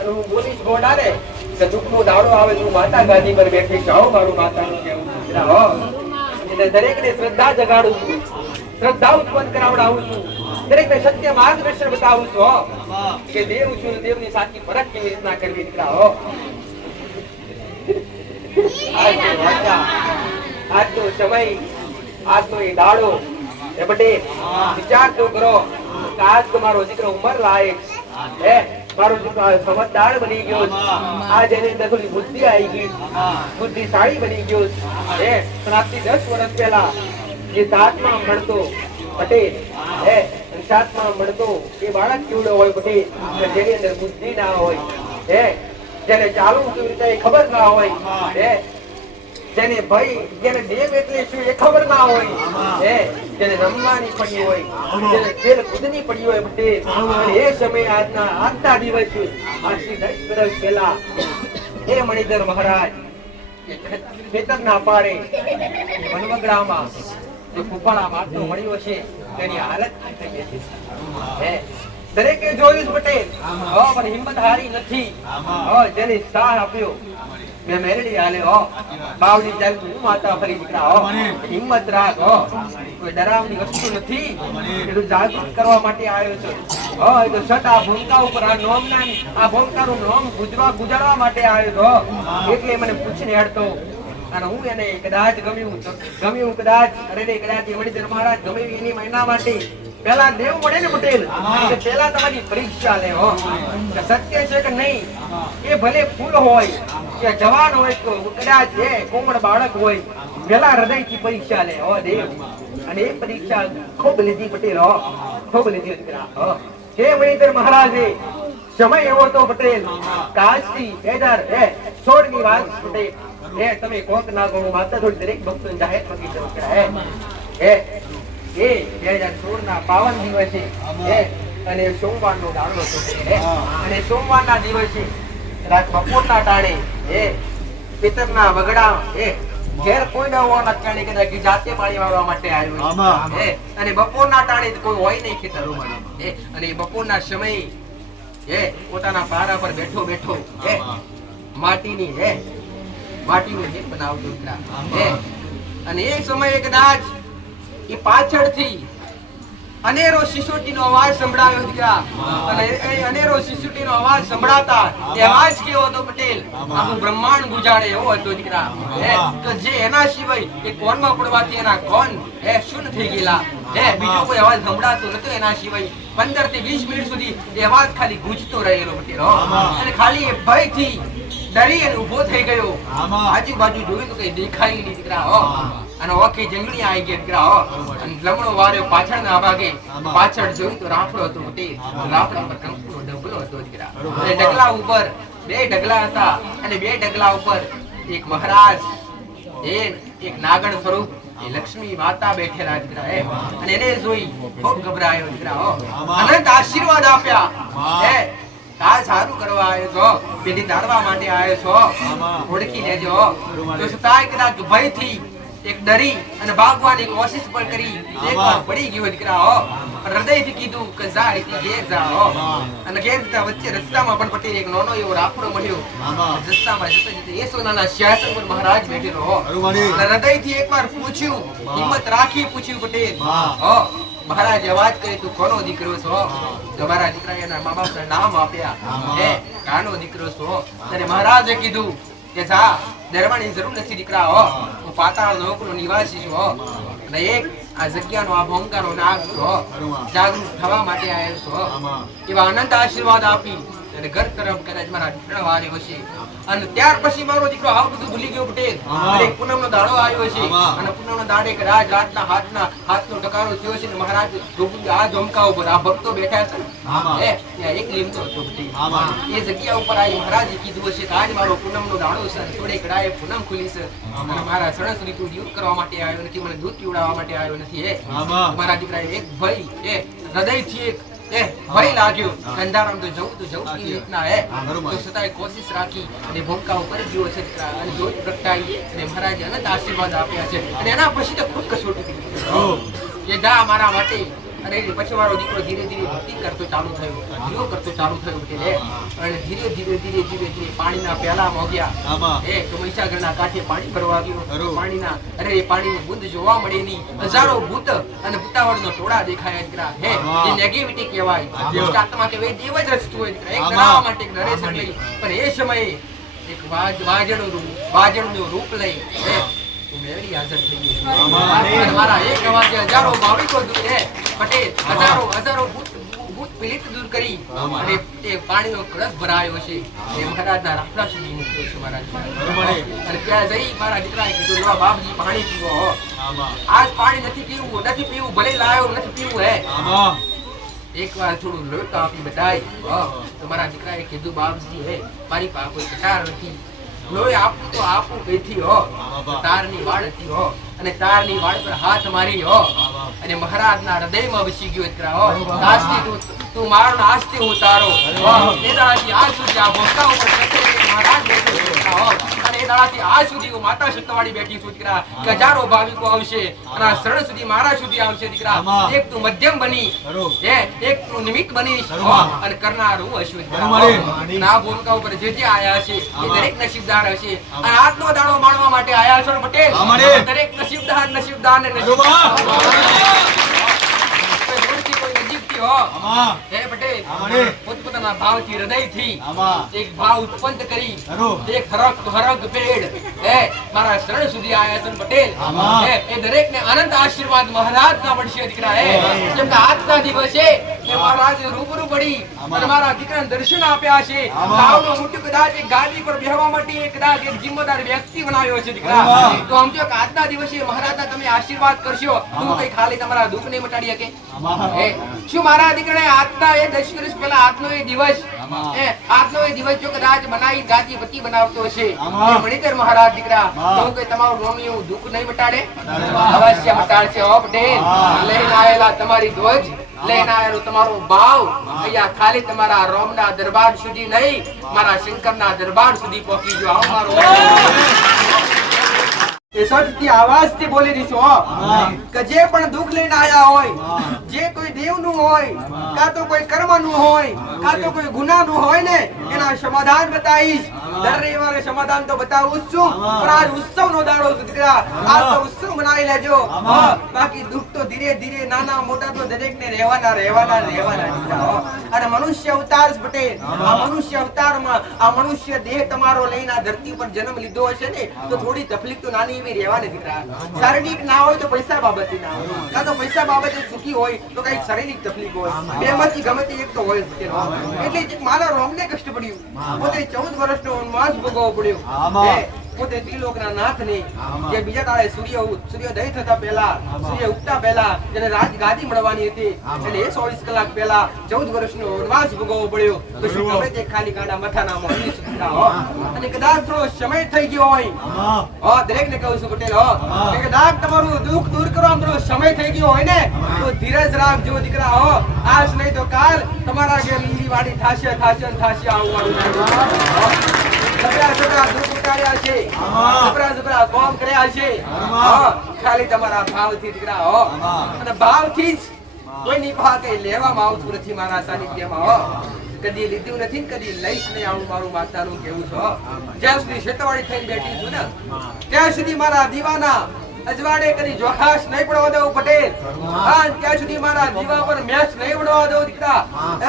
અને હું બોલીશ ગોડાને કે દુઃખનો દાડો આવે તો હું માતા ગાદી પર બેઠી જાઉં મારું માતાનું કેવું દીકરા. હો એટલે દરેકને શ્રદ્ધા જગાડું છું, શ્રદ્ધા ઉત્પન્ન કરાવડાવું છું, દરેકને સત્ય માર્ગદર્શન બતાવું છું. હો કે દેવ છું દેવની સાચી ફરક કેવી રીતના કરવી દીકરા. હો આજનો સમય, આજનો એ દાડો એ પટેલ વિચાર તો કરો કે આજ તમારો દીકરો ઉંમર લાયક હે, મારો દીકરો સમજદાર બની ગયો, આજ એની અંદર થોડી બુદ્ધિ આવી ગઈ, બુદ્ધિશાળી બની ગયો હે. પણ આજથી 10 વર્ષ પહેલા જે સાતમાં ભણતો પટેલ હે, સાતમાં ભણતો એ બાળક કેવડો હોય પટેલ, જેની અંદર બુદ્ધિ ના હોય હે, જેને ચાલુ કેવી રીતે ખબર ના હોય હે, જેને ભાઈ જેને દેવ એટલે શું એ ખબર ના હોય હે, જેને રમવાની પડી હોય, જેને ખેલ કૂદની પડી હોય પટેલ. એ સમય આજના દિવસે આજથી 10 વર્ષ પહેલા એ મણિધર મહારાજ ખેતરના પાડે વનવગડામાં જે કુપાળા માટો મળ્યો છે તેની હાલત થઈ છે હે. દરેકે જોયું પટેલ. પણ હિંમત હારી નથી. જેને સાહ આપ્યો મેં મેરડી હાલે. બાવડી ચાલ હું માતા ફરી દીકરા. હિંમત રાખ. કોઈ ડરાવની વસ્તુ નથી, એટલું જાગૃત કરવા માટે આવ્યો છે. તો સટ આ ભૂમિકા ઉપર આ નોમના આ ભૂમિકાનું નામ ગુજારવા માટે આવ્યો છો એટલે મને પૂછીને હેડતો અને હું એને કદાચ ગમ્યું કદાચ અરે કદાચ એ મણિધર મહારાજ ગમ્યું એની મહિના માટે પેલા દેવ મળે ને પટેલ કે પેલા તમારી પરીક્ષા લે. હો કે સત્ય છે કે નહીં, એ ભલે ફૂલ હોય કે જવાન હોય તો કદાચ એ કોમળ બાળક હોય, પેલા હૃદયથી પરીક્ષા લે. હો દેવ અને એ પરીક્ષા ખૂબ લીધી પટેલ. હો ખૂબ લીધી દીકરા. જે મણિધર મહારાજે સમય એવો તો પટેલ કાશી 2016 ની વાત પટેલ. તમે કોક ના કહો માતા થોડી દરેક ભક્તો જાહેર કરી દો હે. એ 2016 ના પાવન દિવસે અને સોમવારનો દાડો છે અને સોમવારના દિવસે રાત બપોરના ટાણે પિતરના વગડા ઘેર કોઈ ન હોવાના કારણે કદાચ જાતે પાણી વાળવા માટે આવ્યો અને બપોરના ટાણે કોઈ હોય નહીં ખેતરોમાં અને બપોરના સમયે પોતાના પારા પર બેઠો માટીનું દીપ બનાવતો અને એ સમયે કદાચ એ પાછળથી અનેરો શિશુટીનો અવાજ સંભળાયો દીકરા. અને એ અનેરો શિશુટીનો અવાજ સંભળાતા એ અવાજ કેવો હતો પટેલ, આખું બ્રહ્માંડ ગુજાડે એવો હતો દીકરા. તો જે એના સિવાય એ કોનમાં પડવાથી એના કોન શૂન્ય થઈ ગયેલા. બીજો કોઈ અવાજ સંભળાતો નતો એના સિવાય 15 થી 20 મિનિટ સુધી એ અવાજ ખાલી ગુંજતો રહેલો પટેલ. અને ખાલી એ ભયથી ડરી અને ઉભો થઈ ગયો. આજુબાજુ જોયું તો કઈ દેખાય નહીં દીકરા. અને ઓકે જંગલી આવી ગયા દીકરા. અને લમણો વાર્યો પાછળના ભાગે, પાછળ જોયું તો રાફડો હતો પટેલ. રાફડા પર કંકુનો ડબલો હતો દીકરા. અને ડગલા ઉપર 2 ડગલા હતા અને 2 ડગલા ઉપર એક મહારાજ એક નાગણ સ્વરૂપ લક્ષ્મી માતા બેઠેલા દીકરા. અને એને જોઈ ખૂબ ગભરાયો દીકરા. અનંત આશીર્વાદ આપ્યા. આ સારું કરવા આવ્યો છો, પેલી તારવા માટે આવ્યો છો, ઓળખી લેજો. તો છતાંય કદાચ ભયથી એક ડરી અને ભાગવાની કોશિશ પણ કરી, એકવાર પડી ગયો દીકરા. હૃદયથી કીધું કે જા અહીંથી ઘેર જા. અને ઘેર જતા વચ્ચે રસ્તામાં પણ પટેલ એક નાનો એવો રાફડો મળ્યો. રસ્તામાં જતા એ સોનાના સિંહાસન પર મહારાજ બેઠેલો. હૃદયથી એકવાર પૂછ્યું, હિંમત રાખી પૂછ્યું પટેલ. મહારાજ અવાજ કરે તું કોનો દીકરો છો? તમારા દીકરા એના મા બાપના નામ આપ્યા કાનો દીકરો છો. ત્યારે મહારાજે કીધું કે જા ડરવાની જરૂર નથી દીકરા. હું પાતાળ લોકનો નિવાસી છું અને એક આ જગ્યાનો આ ભોંકાનો નાગ છો, જાગૃત થવા માટે આવ્યો છો. એવા અનંત આશીર્વાદ આપી અને ઘર તરફ કદાચ મારા દીકરા વારે હશે અને ત્યાર પછી મારો દીકરો આવું બધું ભૂલી ગયો પટેલ અને પૂનમનો દાડો આવ્યો છે અને પૂનમનો દાડે કે રાતના હાથનો ટકારો થયો છે ને મહારાજ આ ઝોમકા ઉપર આ ભક્તો બેઠા છે ને ત્યાં એક લીમડો હતો પટેલ એ જગ્યા ઉપર આ મહારાજે કીધું હશે કે આજ મારો પૂનમનો દાડો છે થોડે કડાએ પૂનમ ખુલી છે અને મારા સણસ રીતુ દૂર કરવા માટે આવ્યો નથી મને દૂધ પીવડાવવા માટે આવ્યો નથી હે મારા દીકરાએ એક ભય હૃદયથી ભય લાગ્યો અંધારામ તો જવું કેવી રીતના હે તો છતાંય કોશિશ રાખી અને ભૂમકા ઉપર ગયો છે અને જ્યોત પ્રગટાઈ અને મહારાજે અનંત આશીર્વાદ આપ્યા છે અને એના પછી તો ખુદ કસોટી કરી કે જા મારા માટે અને પછી મારો દીકરો ધીરે ધીરે ભક્તિ કરતો ચાલુ થયો દીવો કરતો ચાલુ થયો કે અને ધીરે પાણીના પ્યાલા મોગ્યા તો મહીસાગરના કાંઠે પાણી ભરવા ગયો પાણીના એ પાણીની બુંદ જોવા મળે નહીં હજારો ભૂત અને ભૂતાવળનો ટોળા દેખાયા દીકરા જે નેગેટિવિટી કહેવાય દુષ્ટ આત્મા કહેવાય દેવ જ રચતું હોય દીકરા એક ડરાવવા માટે એક ડરે છે નહીં પણ એ સમયે એક વાજણનું રૂપ લઈ મેળી હાજર થઈ ગઈ મારા એક અવાજે હજારો ભાવિકો પટેલ હજારો ભૂત પીડિત દૂર કરી અને તે પાણીનો કળશ ભરાયો છે એ મહારાજના રાફડા સુધી મૂક્યો છે મહારાજ અને ત્યાં જઈ મારા દીકરાએ કીધું લો બાપજી પાણી પીવો આજ પાણી નથી પીવું ભલે લાયો નથી પીવું હે એક વાર થોડું લોટ આપી બતાય તો મારા દીકરાએ કીધું બાપજી હે મારી પાસે કોઈ કટાર નથી લોહી આપું તો આપું કઈથી હો તારની વાડ હતી હો અને તારની વાડ પર હાથ મારી હો અને મહારાજના હૃદયમાં વસી ગયો દીકરા હો આજથી તું મારો ને આજથી હું તારો એ દાડાથી આજ સુધી આ ભોંકા ઉપર મહારાજ બેઠો દીકરા હો અને એ દાડાથી આજ સુધી હું માતા શક્તવાળી બેઠી છું દીકરા કે હજારો ભાવિકો આવશે અને આ શરણ સુધી મારા સુધી આવશે દીકરા એક તું મધ્યમ બની એક તું નિમિત્ત બની અને કરનાર હું હશું દીકરા આ ભોંકા ઉપર જે આયા છે એ દરેક નસીબદાર હશે અને આજનો દાડો માણવા માટે આયા છો પટેલ દરેક નસીબદાર ને પોતપોતાના ભાવથી હૃદયથી એક ભાવ ઉત્પન્ન કરી એક હરક પેડ મારા શરણ સુધી આયા છે પટેલ એ દરેકને આનંદ આશીર્વાદ મહારાજના મળશે દીકરા જેમ કે આજના દિવસે મહારાજ રૂબરૂ પડી અને મારા દીકરાને દર્શન આપ્યા છે ભાવનો મોટું કદાચ એક ગાદી પર બેહવા માટે કદાચ એક જિમ્મેદાર વ્યક્તિ બનાવ્યો છે દીકરા તો સમજો કે આજના દિવસે મહારાજના તમે આશીર્વાદ કરશો તો કઈ ખાલી તમારા દુઃખ નહીં મટાડી શકે શું મારા દીકરાએ આજના એ 10 વર્ષ પહેલા આજનો એ દિવસ જો કદાચ બનાવી ગાદી પતિ બનાવતો હશે મણિધર મહારાજ દીકરા તો કે તમારું રોમિયું દુઃખ નહીં મટાડે અવશ્ય મટાડશે ઓ પટેલ લઈને આયેલા તમારી ધ્વજ લઈને આયેલો તમારો ભાવ અહીંયા ખાલી તમારા રોમના દરબાર સુધી નહીં મારા શંકરના દરબાર સુધી પહોંચી ગયો આવો મારો એ સચથી આવાજથી બોલી રહી છું કે જે પણ દુઃખ લઈને આયા હોય જે કોઈ દેવનું હોય કાં તો કોઈ કર્મનું હોય કાં તો કોઈ ગુનાનું હોય ને એના સમાધાન બતાવીશ દર રવિવારે સમાધાન તો બતાવું છું પણ આજ ઉત્સવનો દાડો છે દીકરા આજ તો ઉત્સવ મનાવી લેજો બાકી દુઃખ તો ધીરે ધીરે નાના મોટા તો દરેકને રહેવાના દીકરા અને મનુષ્ય અવતાર પટેલ આ મનુષ્ય અવતારમાં આ મનુષ્ય દેહ તમારો લઈને આ ધરતી પર જન્મ લીધો હશે ને તો થોડી તકલીફ તો નાની એવી રહેવાની દીકરા શારીરિક ના હોય તો પૈસા બાબતે ના હોય કાં તો પૈસા બાબતે સુખી હોય તો કઈ શારીરિક તકલીફ હોય બેમાંથી ગમે તે એક તો હોય એટલે મારા રોમને કષ્ટ પડ્યું પોતે 14 વર્ષનો વનવાસ ભોગવવો પડ્યો પોતે ત્રિલોકના નાથને જે બીજા તાળે સૂર્યોદય થતા પહેલા સૂર્ય ઉગતા પહેલા જેને રાજગાદી મળવાની હતી એટલે 24 કલાક પહેલા 14 વર્ષનો વનવાસ ભોગવવો પડ્યો તો શું ગમે તે ખાલી ગાડા મથાના મોની સુધા હો અને કદાચ થોડો સમય થઈ ગયો હોય દરેકને કહું છું પટેલ કે કદાચ તમારું દુઃખ દૂર કરવામાં થોડો સમય થઈ ગયો હોય ને તો ધીરજ રાખજો દીકરા આજ નહીં તો કાલ તમારા ઘેર લીલી વાડી થાશે આવવાનું દુઃખ ઉતાર્યા છે જબરા કામ કર્યા છે ખાલી તમારા ભાવથી દીકરા અને ભાવથી જ કોઈની પાસે લેવામાં આવતું નથી મારા સાનિધ્યમાં કદી લીધું નથી કદી લઈશ નહીં આવું મારું માતાનું કેવું છે જ્યાં સુધી શેતવાડી થઈને બેઠી છું ને ત્યાં સુધી મારા દીવાના અજવાડે કદી જોખાશ નહીં પડવા દેવું પટેલ ત્યાં સુધી મારા દીવા પર મેચ નહીં પડવા દેવું દીકરા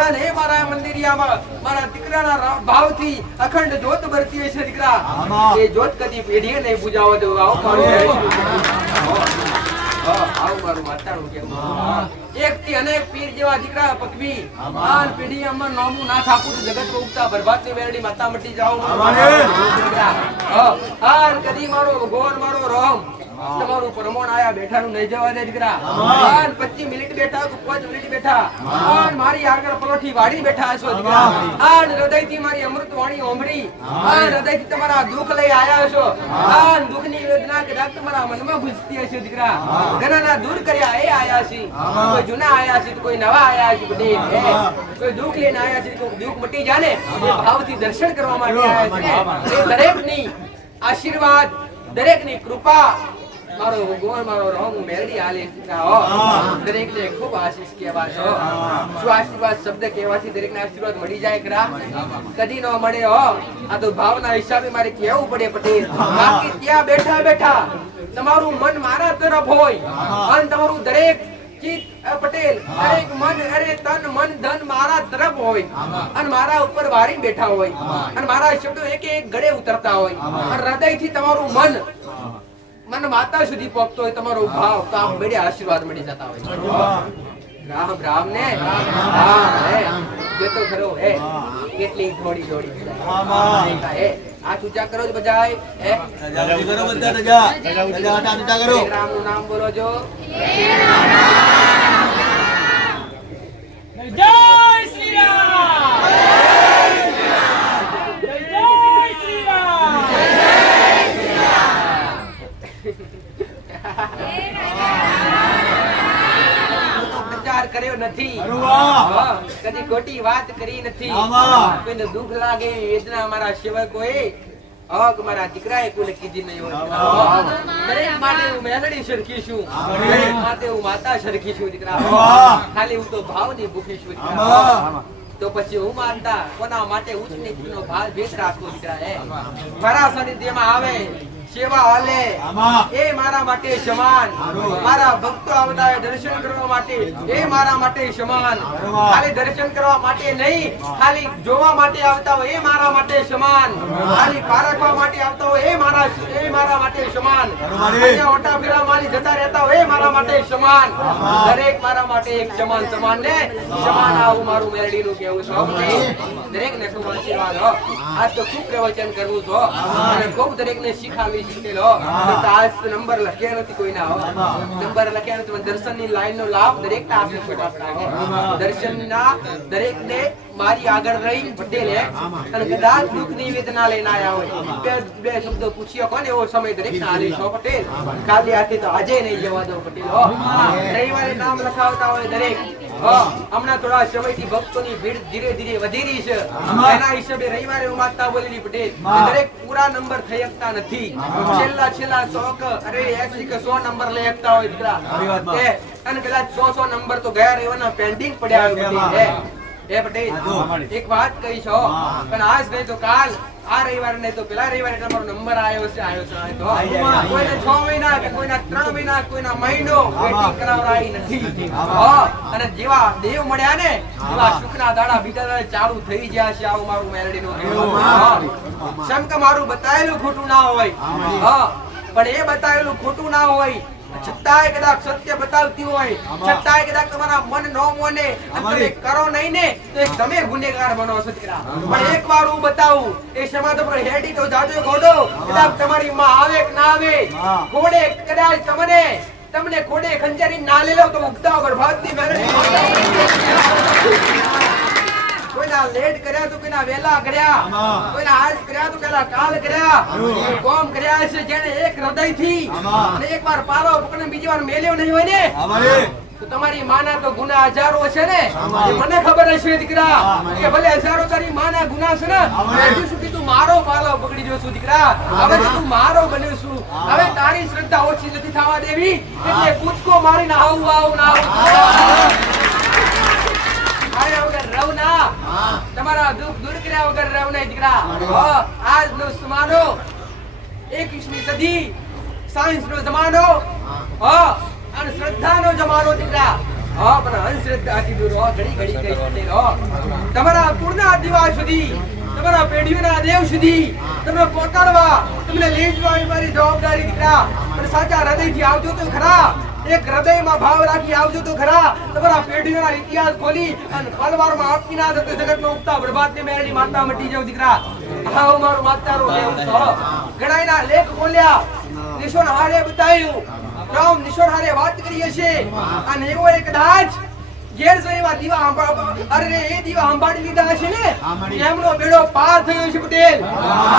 અને એ મારા મંદિરિયામાં મારા દીકરાના ભાવથી અખંડ જ્યોત બરતી છે દીકરા એ જ્યોત કદી પેઢીએ નહીં બુજાવવા દેવું આવું મારું મારું માતાનું કેવું એક થી અનેક પીર જેવા દીકરા પકવી આન પેઢી અમર નોમું ના થાપું જગત ઉગતા બરબાદની મેરડી માતા મટી જાઓ આન કદી મારો ભગવાન મારો રામ તમારું પરમોણ આયા બેઠાનું નહીં જવા દે દીકરા આન 25 મિનિટ બેઠા કે 5 મિનિટ બેઠા આન મારી આગળ પલોઠી વાડી બેઠા છો દીકરા આન હૃદયથી મારી અમૃત વાણી ઓમરી આન હૃદયથી તમારા દુઃખ લઈ આયા છો આન દુઃખની વેદના કે રાત તમારા મનમાં ગુજતી હશે દીકરા ઘણાના દૂર કર્યા એ આયા છે કોઈ જૂના આયા છે કોઈ નવા આયા છે કોઈ દુઃખ લઈને આયા છે કોઈ દુઃખ મટી જાને એ ભાવથી દર્શન કરવા માટે આયા છે એ દરેકની આશીર્વાદ દરેકની કૃપા મારો ભગવાન મારો રામ મેરડી આલે દરેકને ખૂબ આશીષ કહેવા છો શું આશીર્વાદ શબ્દ કહેવાથી દરેકને આશીર્વાદ મળી જાય કરા કદી ન મળે હો આ તો ભાવના હિસાબે મારે કહેવું પડે પટેલ બાકી ત્યાં બેઠા બેઠા તમારું મન મારા તરફ હોય અને તમારું દરેક પટેલ દરેક મન અરે તન મન ધન મારા તરફ હોય અને મારા ઉપર વારી બેઠા હોય અને મારા શબ્દો એક એક ગળે ઉતરતા હોય અને હૃદયથી તમારું મન માતા સુધી પહોંચતો હોય તમારો ભાવ કામ બડે આશીર્વાદ મળી જતા હોય રામ રામ ને તો ખરો હે કેટલી થોડી જોડી આ તુજા કરો જ બજાય હે કરો બધા રજા કરો રામ નું નામ બોલો જો જય શ્રી રામ જય શ્રી રામ પ્રચાર કર્યો નથી કદી ખોટી વાત કરી નથી કોઈને દુઃખ લાગે વેદના અમારા સેવકોએ મારા દીકરાએ કોઈને કીધી નહીં હોય દરેક માટે હું મેલડી સરખી છું દરેક માટે હું માતા સરખી છું દીકરા ખાલી હું તો ભાવની ભૂખી છું તો પછી હું માનતા કોના માટે ઉચ્ચ નીચનો ભાવ ભેદ રાખો દીકરા મારા સાનિધ્યમાં આવે સેવા હાલે એ મારા માટે સમાન મારા ભક્તો આવતા હોય દર્શન કરવા માટે એ મારા માટે સમાન ખાલી દર્શન કરવા માટે નહીં ખાલી જોવા માટે આવતા હોય એ મારા માટે સમાન ખાલી પારખવા માટે આવતા હોય એ મારા માટે સમાન અહીંયા ઓટા ફેરા મારી જતા રહેતા હોય એ મારા માટે સમાન દરેક મારા માટે એક સમાન સમાન ને સમાન આવું મારું મેરડીનું કહેવું છે દરેક ને ખૂબ આશીર્વાદ હો આજ તો ખૂબ પ્રવચન કરવું છો અને ખૂબ દરેક ને શીખાવી નંબર લખ્યા નથી કોઈના નંબર લખ્યા નથી દર્શનની લાઈનનો લાભ દરેક દર્શનના દરેકને મારી આગળ રહી પટેલે અને કદાચ દુઃખની વેદના લઈને આવ્યા હોય બે શબ્દો પૂછ્યો કોને એવો સમય દરેક ના આલી છો પટેલ કાલે આથી તો આજે નહીં જવા દો પટેલ રવિવારે નામ લખાવતા હોય દરેક હમણાં થોડા સમયથી ભક્તોની ભીડ ધીરે ધીરે વધી રહી છે એના હિસાબે રવિવારે હું માતા બોલેલી પટેલ દરેક પૂરા નંબર થઈ શકતા નથી છેલ્લા 100 અરે 80 કે 100 નંબર લઈ શકતા હોય દીકરા અને કદાચ 100 નંબર તો ગયા રહેવાના પેન્ડિંગ પડ્યા હોય પટેલ એક વાત કહી છો પણ આજ નહીં તો કાલ આ રવિવારે નહીં તો પેલા રવિવારે તમારો નંબર આવ્યો છે કોઈને 6 મહિના કે કોઈના 3 મહિના કોઈના મહિનો વેટિંગ કરાવરાઈ નથી અને જેવા દેવ મળ્યા ને એવા સુખના દાડા બીજા દાડે ચાલુ થઈ ગયા છે આવું મારું મેરડીનું શંક મારું બતાવેલું ખોટું ના હોય પણ એ બતાવેલું ખોટું ના હોય છતાંય કદાચ સત્ય બતાવતી હોય છતાંય કદાચ તમારા મન ન મોને તમે કરો નહીં ને તો એક તમે ગુનેગાર બનો છો દીકરા પણ એકવાર હું બતાવું એ સમાજ પર હેડી તો જાજો ઘોડો કદાચ તમારી માં આવે કે ના આવે ઘોડે કદાચ તમને ઘોડે ખંજરી ના લેલો તો ઉગતા બરબાદની મેરડી કોઈના લેટ કર્યા તો કોઈના વેલા કર્યા કોઈના આજ કર્યા તો પેલા કાલ કર્યા કોમ કર્યા છે જેને એક હૃદયથી અને એકવાર પારો પકડીને બીજી વાર મેલ્યો નહીં હોય ને તો તમારી માના તો ગુના હજારો છે ને એ મને ખબર હશે દીકરા કે ભલે હજારો તારી માના ગુના છે ને હજુ સુધી તું મારો પાલો પકડી જો છું દીકરા હવે તું મારો બન્યો છું હવે તારી શ્રદ્ધા ઓછી નથી થવા દેવી એટલે કૂદકો મારીને આવું ના તમારા દુઃખ દૂર કર્યા વગર રહો નહીં દીકરા આજનો જમાનો 21મી સદી સાયન્સનો જમાનો અને શ્રદ્ધાનો જમાનો દીકરા પણ અંધશ્રદ્ધાથી દૂર ઘડી કઈ તમારા પૂર્ણા દિવા સુધી તમારા પેઢીઓના દેવ સુધી તમને પહોંચાડવા તમને લઈ જવાની મારી જવાબદારી દીકરા પણ સાચા હૃદયથી આવજો તો ખરા એક હૃદયમાં ભાવ રાખી આવજો તો ખરા. તમારા પેઢીઓના ઇતિહાસ ખોલી અને પલવારમાં આપી ના થતો જગતનો ઉગતા બરબાદની મેરડી માતા મટી જાવ દીકરા. આવો મારું માતાનું કેવું છો. ઘણાયના લેખ ખોલ્યા, નિશોન હારે બતાવ્યું, રામ નિશોન હારે વાત કરી હશે અને એવો એક કદાચ ઘેર જઈવા દીવા અરે એ દીવા સંભાળી લીધા હશે ને એમનો બેડો પાર થયો છે પટેલ.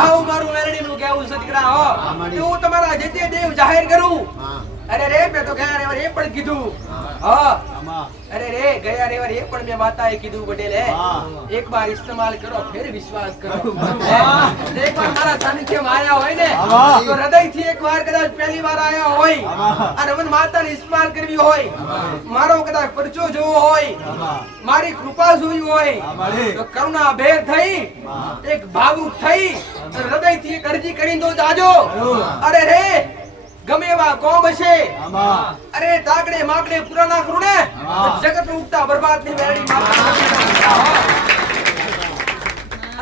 આવું મારું મેરડીનું કહેવું છે દીકરા. હો તો હું તમારા જે તે દેવ જાહેર કરું. અરે રે મેં તો ગયા રેવાર એ પણ કીધું. હા અરે રે ગયા રેવાર એ પણ મેં માતાએ કીધું પટેલ. એક બાર ઇસ્તેમાલ કરો ફેર વિશ્વાસ કરો. એક વાર મારા સાનિધ્યમાં આયા હોય ને તો હૃદયથી એક વાર કદાચ પહેલી વાર આયા હોય અને મને માતાને ઇસ્તેમાલ કરવી હોય, મારો કદાચ પરચો જોવો હોય, મારી કૃપા જોવી હોય તો કરુણા ભેર થઈ એક ભાવુક થઈ હૃદયથી એક અરજી કરીને તો જાજો. અરે રે ગમે એવા કોમ હશે, અરે તાકડે માકડે પૂરા ના કરું ને જગત ઉગતા બરબાદ ની મેરડી માતા.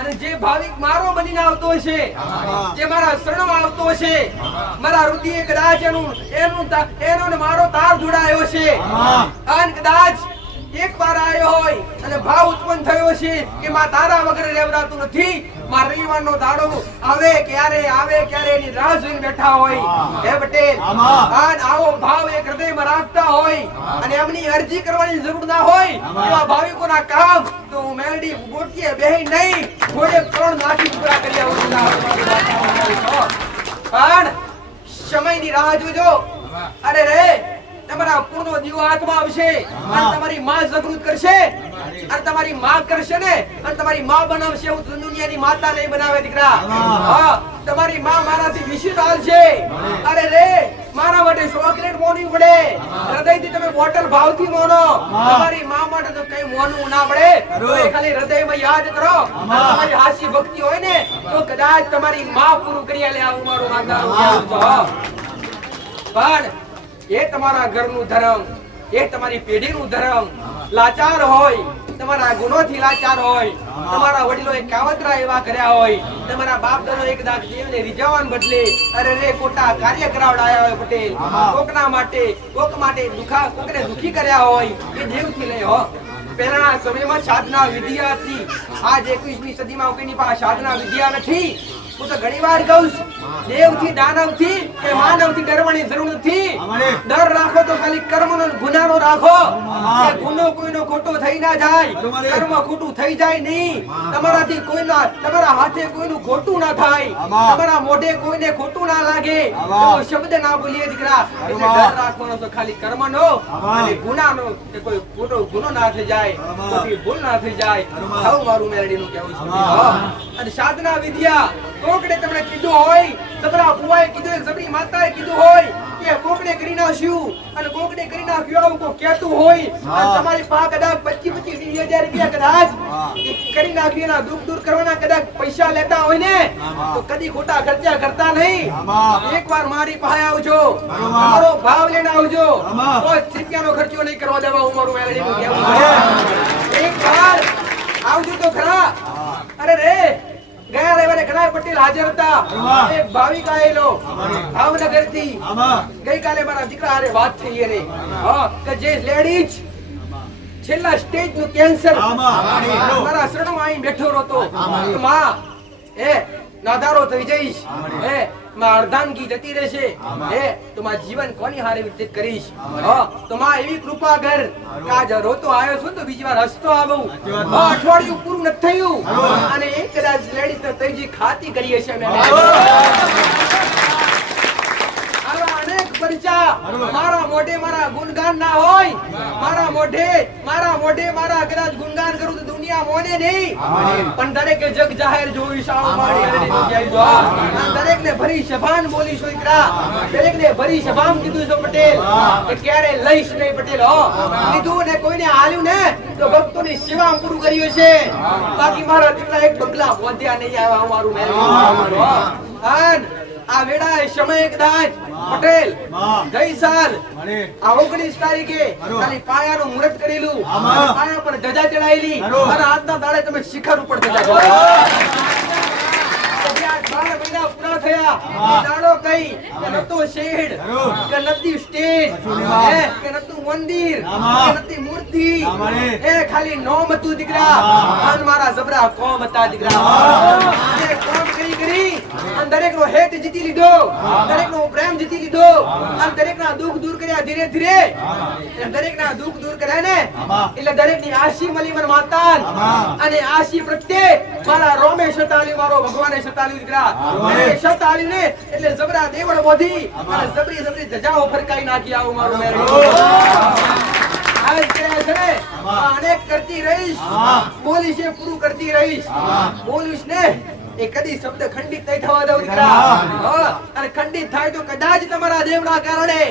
અને જે ભાવિક મારો બનીને આવતો હશે, જે મારા શરણમાં આવતો હશે, મારા હૃદય કદાચ એનો ને મારો તાર જોડાયો છે અને કદાચ એક વાર આવ્યો હોય અને ભાવ ઉત્પન્ન થયો છે કે માં તારા વગર રહેવડાતું નથી, માં રવિવારનો દાડો આવે ક્યારે એની રાહ જોઈને બેઠા હોય. હે પટેલ અને આવો ભાવ એક હૃદયમાં રાખતા હોય અને એમની અરજી કરવાની જરૂર ના હોય એવા ભાવિકોના કામ તો હું મેરડી ગોટીએ બેહી નહીં ઘોડે 3 નાખી પૂરા કરી આવું. પણ સમયની રાહ જોજો. અરે રે તમારા પૂર્ણો દીવો હાથમાં આવશે અને તમારી માં જાગૃત કરશે અને તમારી માં કરશે ને અને તમારી માં બનાવશે. હું દુનિયાની માતા નહીં બનાવે દીકરા. હા તમારી માં મારાથી વિશેષ છે. અરે રે મારા માટે ચોકલેટ મોનવી પડે, હૃદયથી તમે બોટલ ભાવથી મોનો. તમારી માં માટે તો કઈ મોનવું ના પડે તો એ ખાલી હૃદયમાં યાદ કરો. તમારી હાસી ભક્તિ હોય ને તો કદાચ તમારી માં પૂરું કરી લે. આવું મારું માતાનું. પણ એ તમારા ઘરનું ધર્મ, એ તમારી પેઢીનું ધર્મ લાચાર હોય, તમારા ગુનોથી લાચાર હોય, તમારા વડીલોએ કાવતરા એવા કર્યા હોય, તમારા બાપ દાદો એક દાખ દેવને રીઝવવાને બદલે અરે રે ખોટા કાર્ય કરાવડાયા હોય પટેલ. કોકના માટે કોકને દુખી કર્યા હોય એ દેવથી લઈ. હો પહેલાના સમયમાં સાધના વિદ્યા હતી. આજ 21મી સદીમાં કોઈની પાસે સાધના વિદ્યા નથી. હું તો ઘણી વાર કહું છું દેવથી દાનવથી કે માનવથી ડરવાની જરૂર નથી. ડર રાખો તો ખાલી કર્મનો ગુનાનો રાખો. કે ગુનો કોઈનો ખોટો થઈ ના જાય, કર્મ ખોટું થઈ જાય નહીં. તમારા હાથે કોઈનું ખોટું ના થાય, તમારા મોઢે કોઈને ખોટું ના લાગે એવો શબ્દ ના બોલીએ દીકરા. એટલે ડર રાખવાનો તો ખાલી કર્મનો અને ગુનાનો કે કોઈ ખોટો ગુનો ના થઈ જાય, ખોટી ભૂલ ના થઈ જાય. આવું મારું મેરડીનું કહેવું છે. અને સાધના વિદ્યા કોકને તમને કીધું હોય, તમારા બુવાએ કીધું, સબરી માતાએ કીધું હોય કે કોકને કરી નાખ્યું અને કોકને કરી નાખ્યું આવું કોઈ કહેતું હોય અને તમારી પાસે કદાચ 25,000 રૂપિયા કદાચ કરી નાખ્યું એના દુઃખ દૂર કરવાના કદાચ પૈસા લેતા હોય ને તો કદી ખોટા ખર્ચા કરતા નહીં. એકવાર મારી પાસે આવજો, તમારો ભાવ લઈને આવજો, કોઈ રૂપિયાનો ખર્ચો નહીં કરવા દેવા. હું મારું મેરડીનું કહેવું છે. એકવાર આવજો તો ખરા. અરે રે ગયા રવિવારે ઘણા પટેલ હાજર હતા. એક ભાવિક આયેલો ભાવનગર થી. ગઈકાલે મારા દીકરા હારે વાત થઈ એને કે જે લેડીઝ છેલ્લા સ્ટેજ નું કેન્સર મારા શરણમાં અહીં બેઠો હતો. માં નાધારો થઈ જઈશ, માં અર્ધાંગી જતી રહેશે, તો માં જીવન કોની હારે વ્યતીત કરીશ. તો માં એવી કૃપા કર કે આજ રોતો આવ્યો છું તો બીજી વાર હસતો આવું. અઠવાડિયું પૂરું નથી થયું અને એક કદાચ લેડીઝ ને તૈજી ખાતી કરી હશે. આવા અનેક પરિચા મારા મોઢે મારા ગુણગાન ના હોય. મારા મોઢે મારા કદાચ ગુણગાન કરું તો દુનિયા મોને નહીં, પણ દરેકે જગ જાહેર જોઈશ. દરેક ને ભરી સભાન બોલીશ. દરેક ને ભરી સભામ કીધું છે પટેલ કે ક્યારે લઈશ નહીં પટેલ. કીધું ને કોઈને હાલ્યું ને તો ભક્તોની સેવા પૂરું કર્યું છે. બાકી મારા દીકરા એક બગલા પહોંચ્યા નહીં આવ્યા. મારું મેં આ વેળાએ સમય કદાચ પટેલ ગઈ સાલ આ 19 તારીખે ખાલી પાયાનું મુહૂર્ત કરેલું, પાયા પર ધજા ચડાયેલી અને આજના દાડે તમે શિખર ઉપર ધજા ચડાવી. 12 મહિના પૂરા થયા દાડો કઈ કે નતો શેડ કે નથી સ્ટેજ કે નતું મંદિર કે નથી મૂર્તિ એ ખાલી નોમ હતું દીકરા અને મારા જબરા કોમ હતા દીકરા એ કોમ કરી અને દરેક નો હેત જીતી લીધો દરેક નો પ્રેમ જીતી લીધો અને દરેક ના દુઃખ દૂર કર્યા ધીરે ધીરે દરેક ના દુઃખ દૂર કર્યા ને એટલે દરેક ની આશી મળી મને માતા અને આશી પ્રત્યે મારા રોમે શતાલી મારો ભગવાને શતાલી દીકરા શતાલી ને એટલે જબરા દેવળ બોધી અને જબરી જબરી ધજાઓ ફરકાઈ નાખી આવું મારું મેરડી આજ કર્યા છે ને અનેક કરતી રહીશ બોલીશ એ પૂરું કરતી રહીશ બોલીશ ને એ કદી શબ્દ ખંડિત નહીં થવા દઉં દીકરા અને ખંડિત થાય તો કદાચ તમારા દેવના કારણે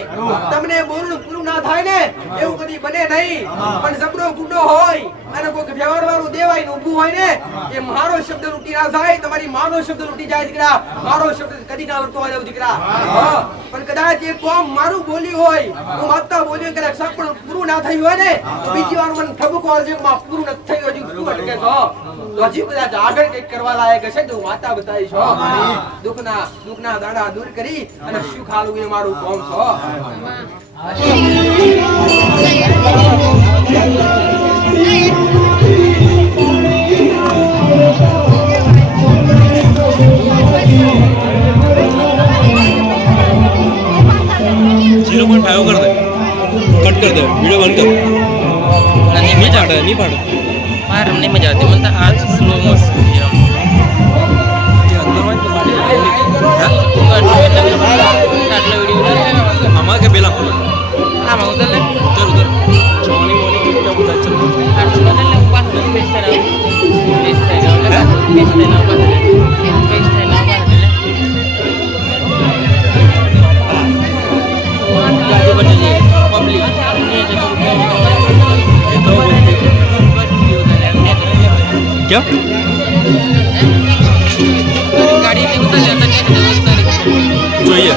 તમને બોલનું પૂરું ના થાય ને એવું કદી બને નહીં પણ જબરો ગુંડો હોય અને કોઈ વ્યવહાર વાળું દેવાય ને ઊભું હોય ને એ મારો શબ્દ લૂટી ના થાય તમારી માનો શબ્દ લૂટી જાય દીકરા મારો શબ્દ કદી ના લૂટવા દઉં દીકરા પણ કદાચ એ કોમ મારું બોલી હોય હું માતા બોલ્યો કદાચ સપનું પૂરું ના થયું હોય ને તો બીજી વાર મને ઠબકો આવશે કે માં પૂરું નથી થયું હજી શું અટકે છો તો હજી કદાચ આગળ કંઈક કરવા લાયક હશે તો માતા બતાવીશ દુઃખના દાડા દૂર કરી અને સુખ આલું એ મારું કોમ છો जीरो पॉइंट 5 कर दे कट कर दे वीडियो बंद कर नहीं फाड़ मार हमने मजा आती मतलब आज स्लो मोशन किया हमारा के बेला हाँ मैं उधर ले उधर चौनी मोनी कितना उधर चल उधर ले ऊपर पेस्ट है पब्लिक क्या गाड़ी नहीं उतर जाता क्या જોઈએ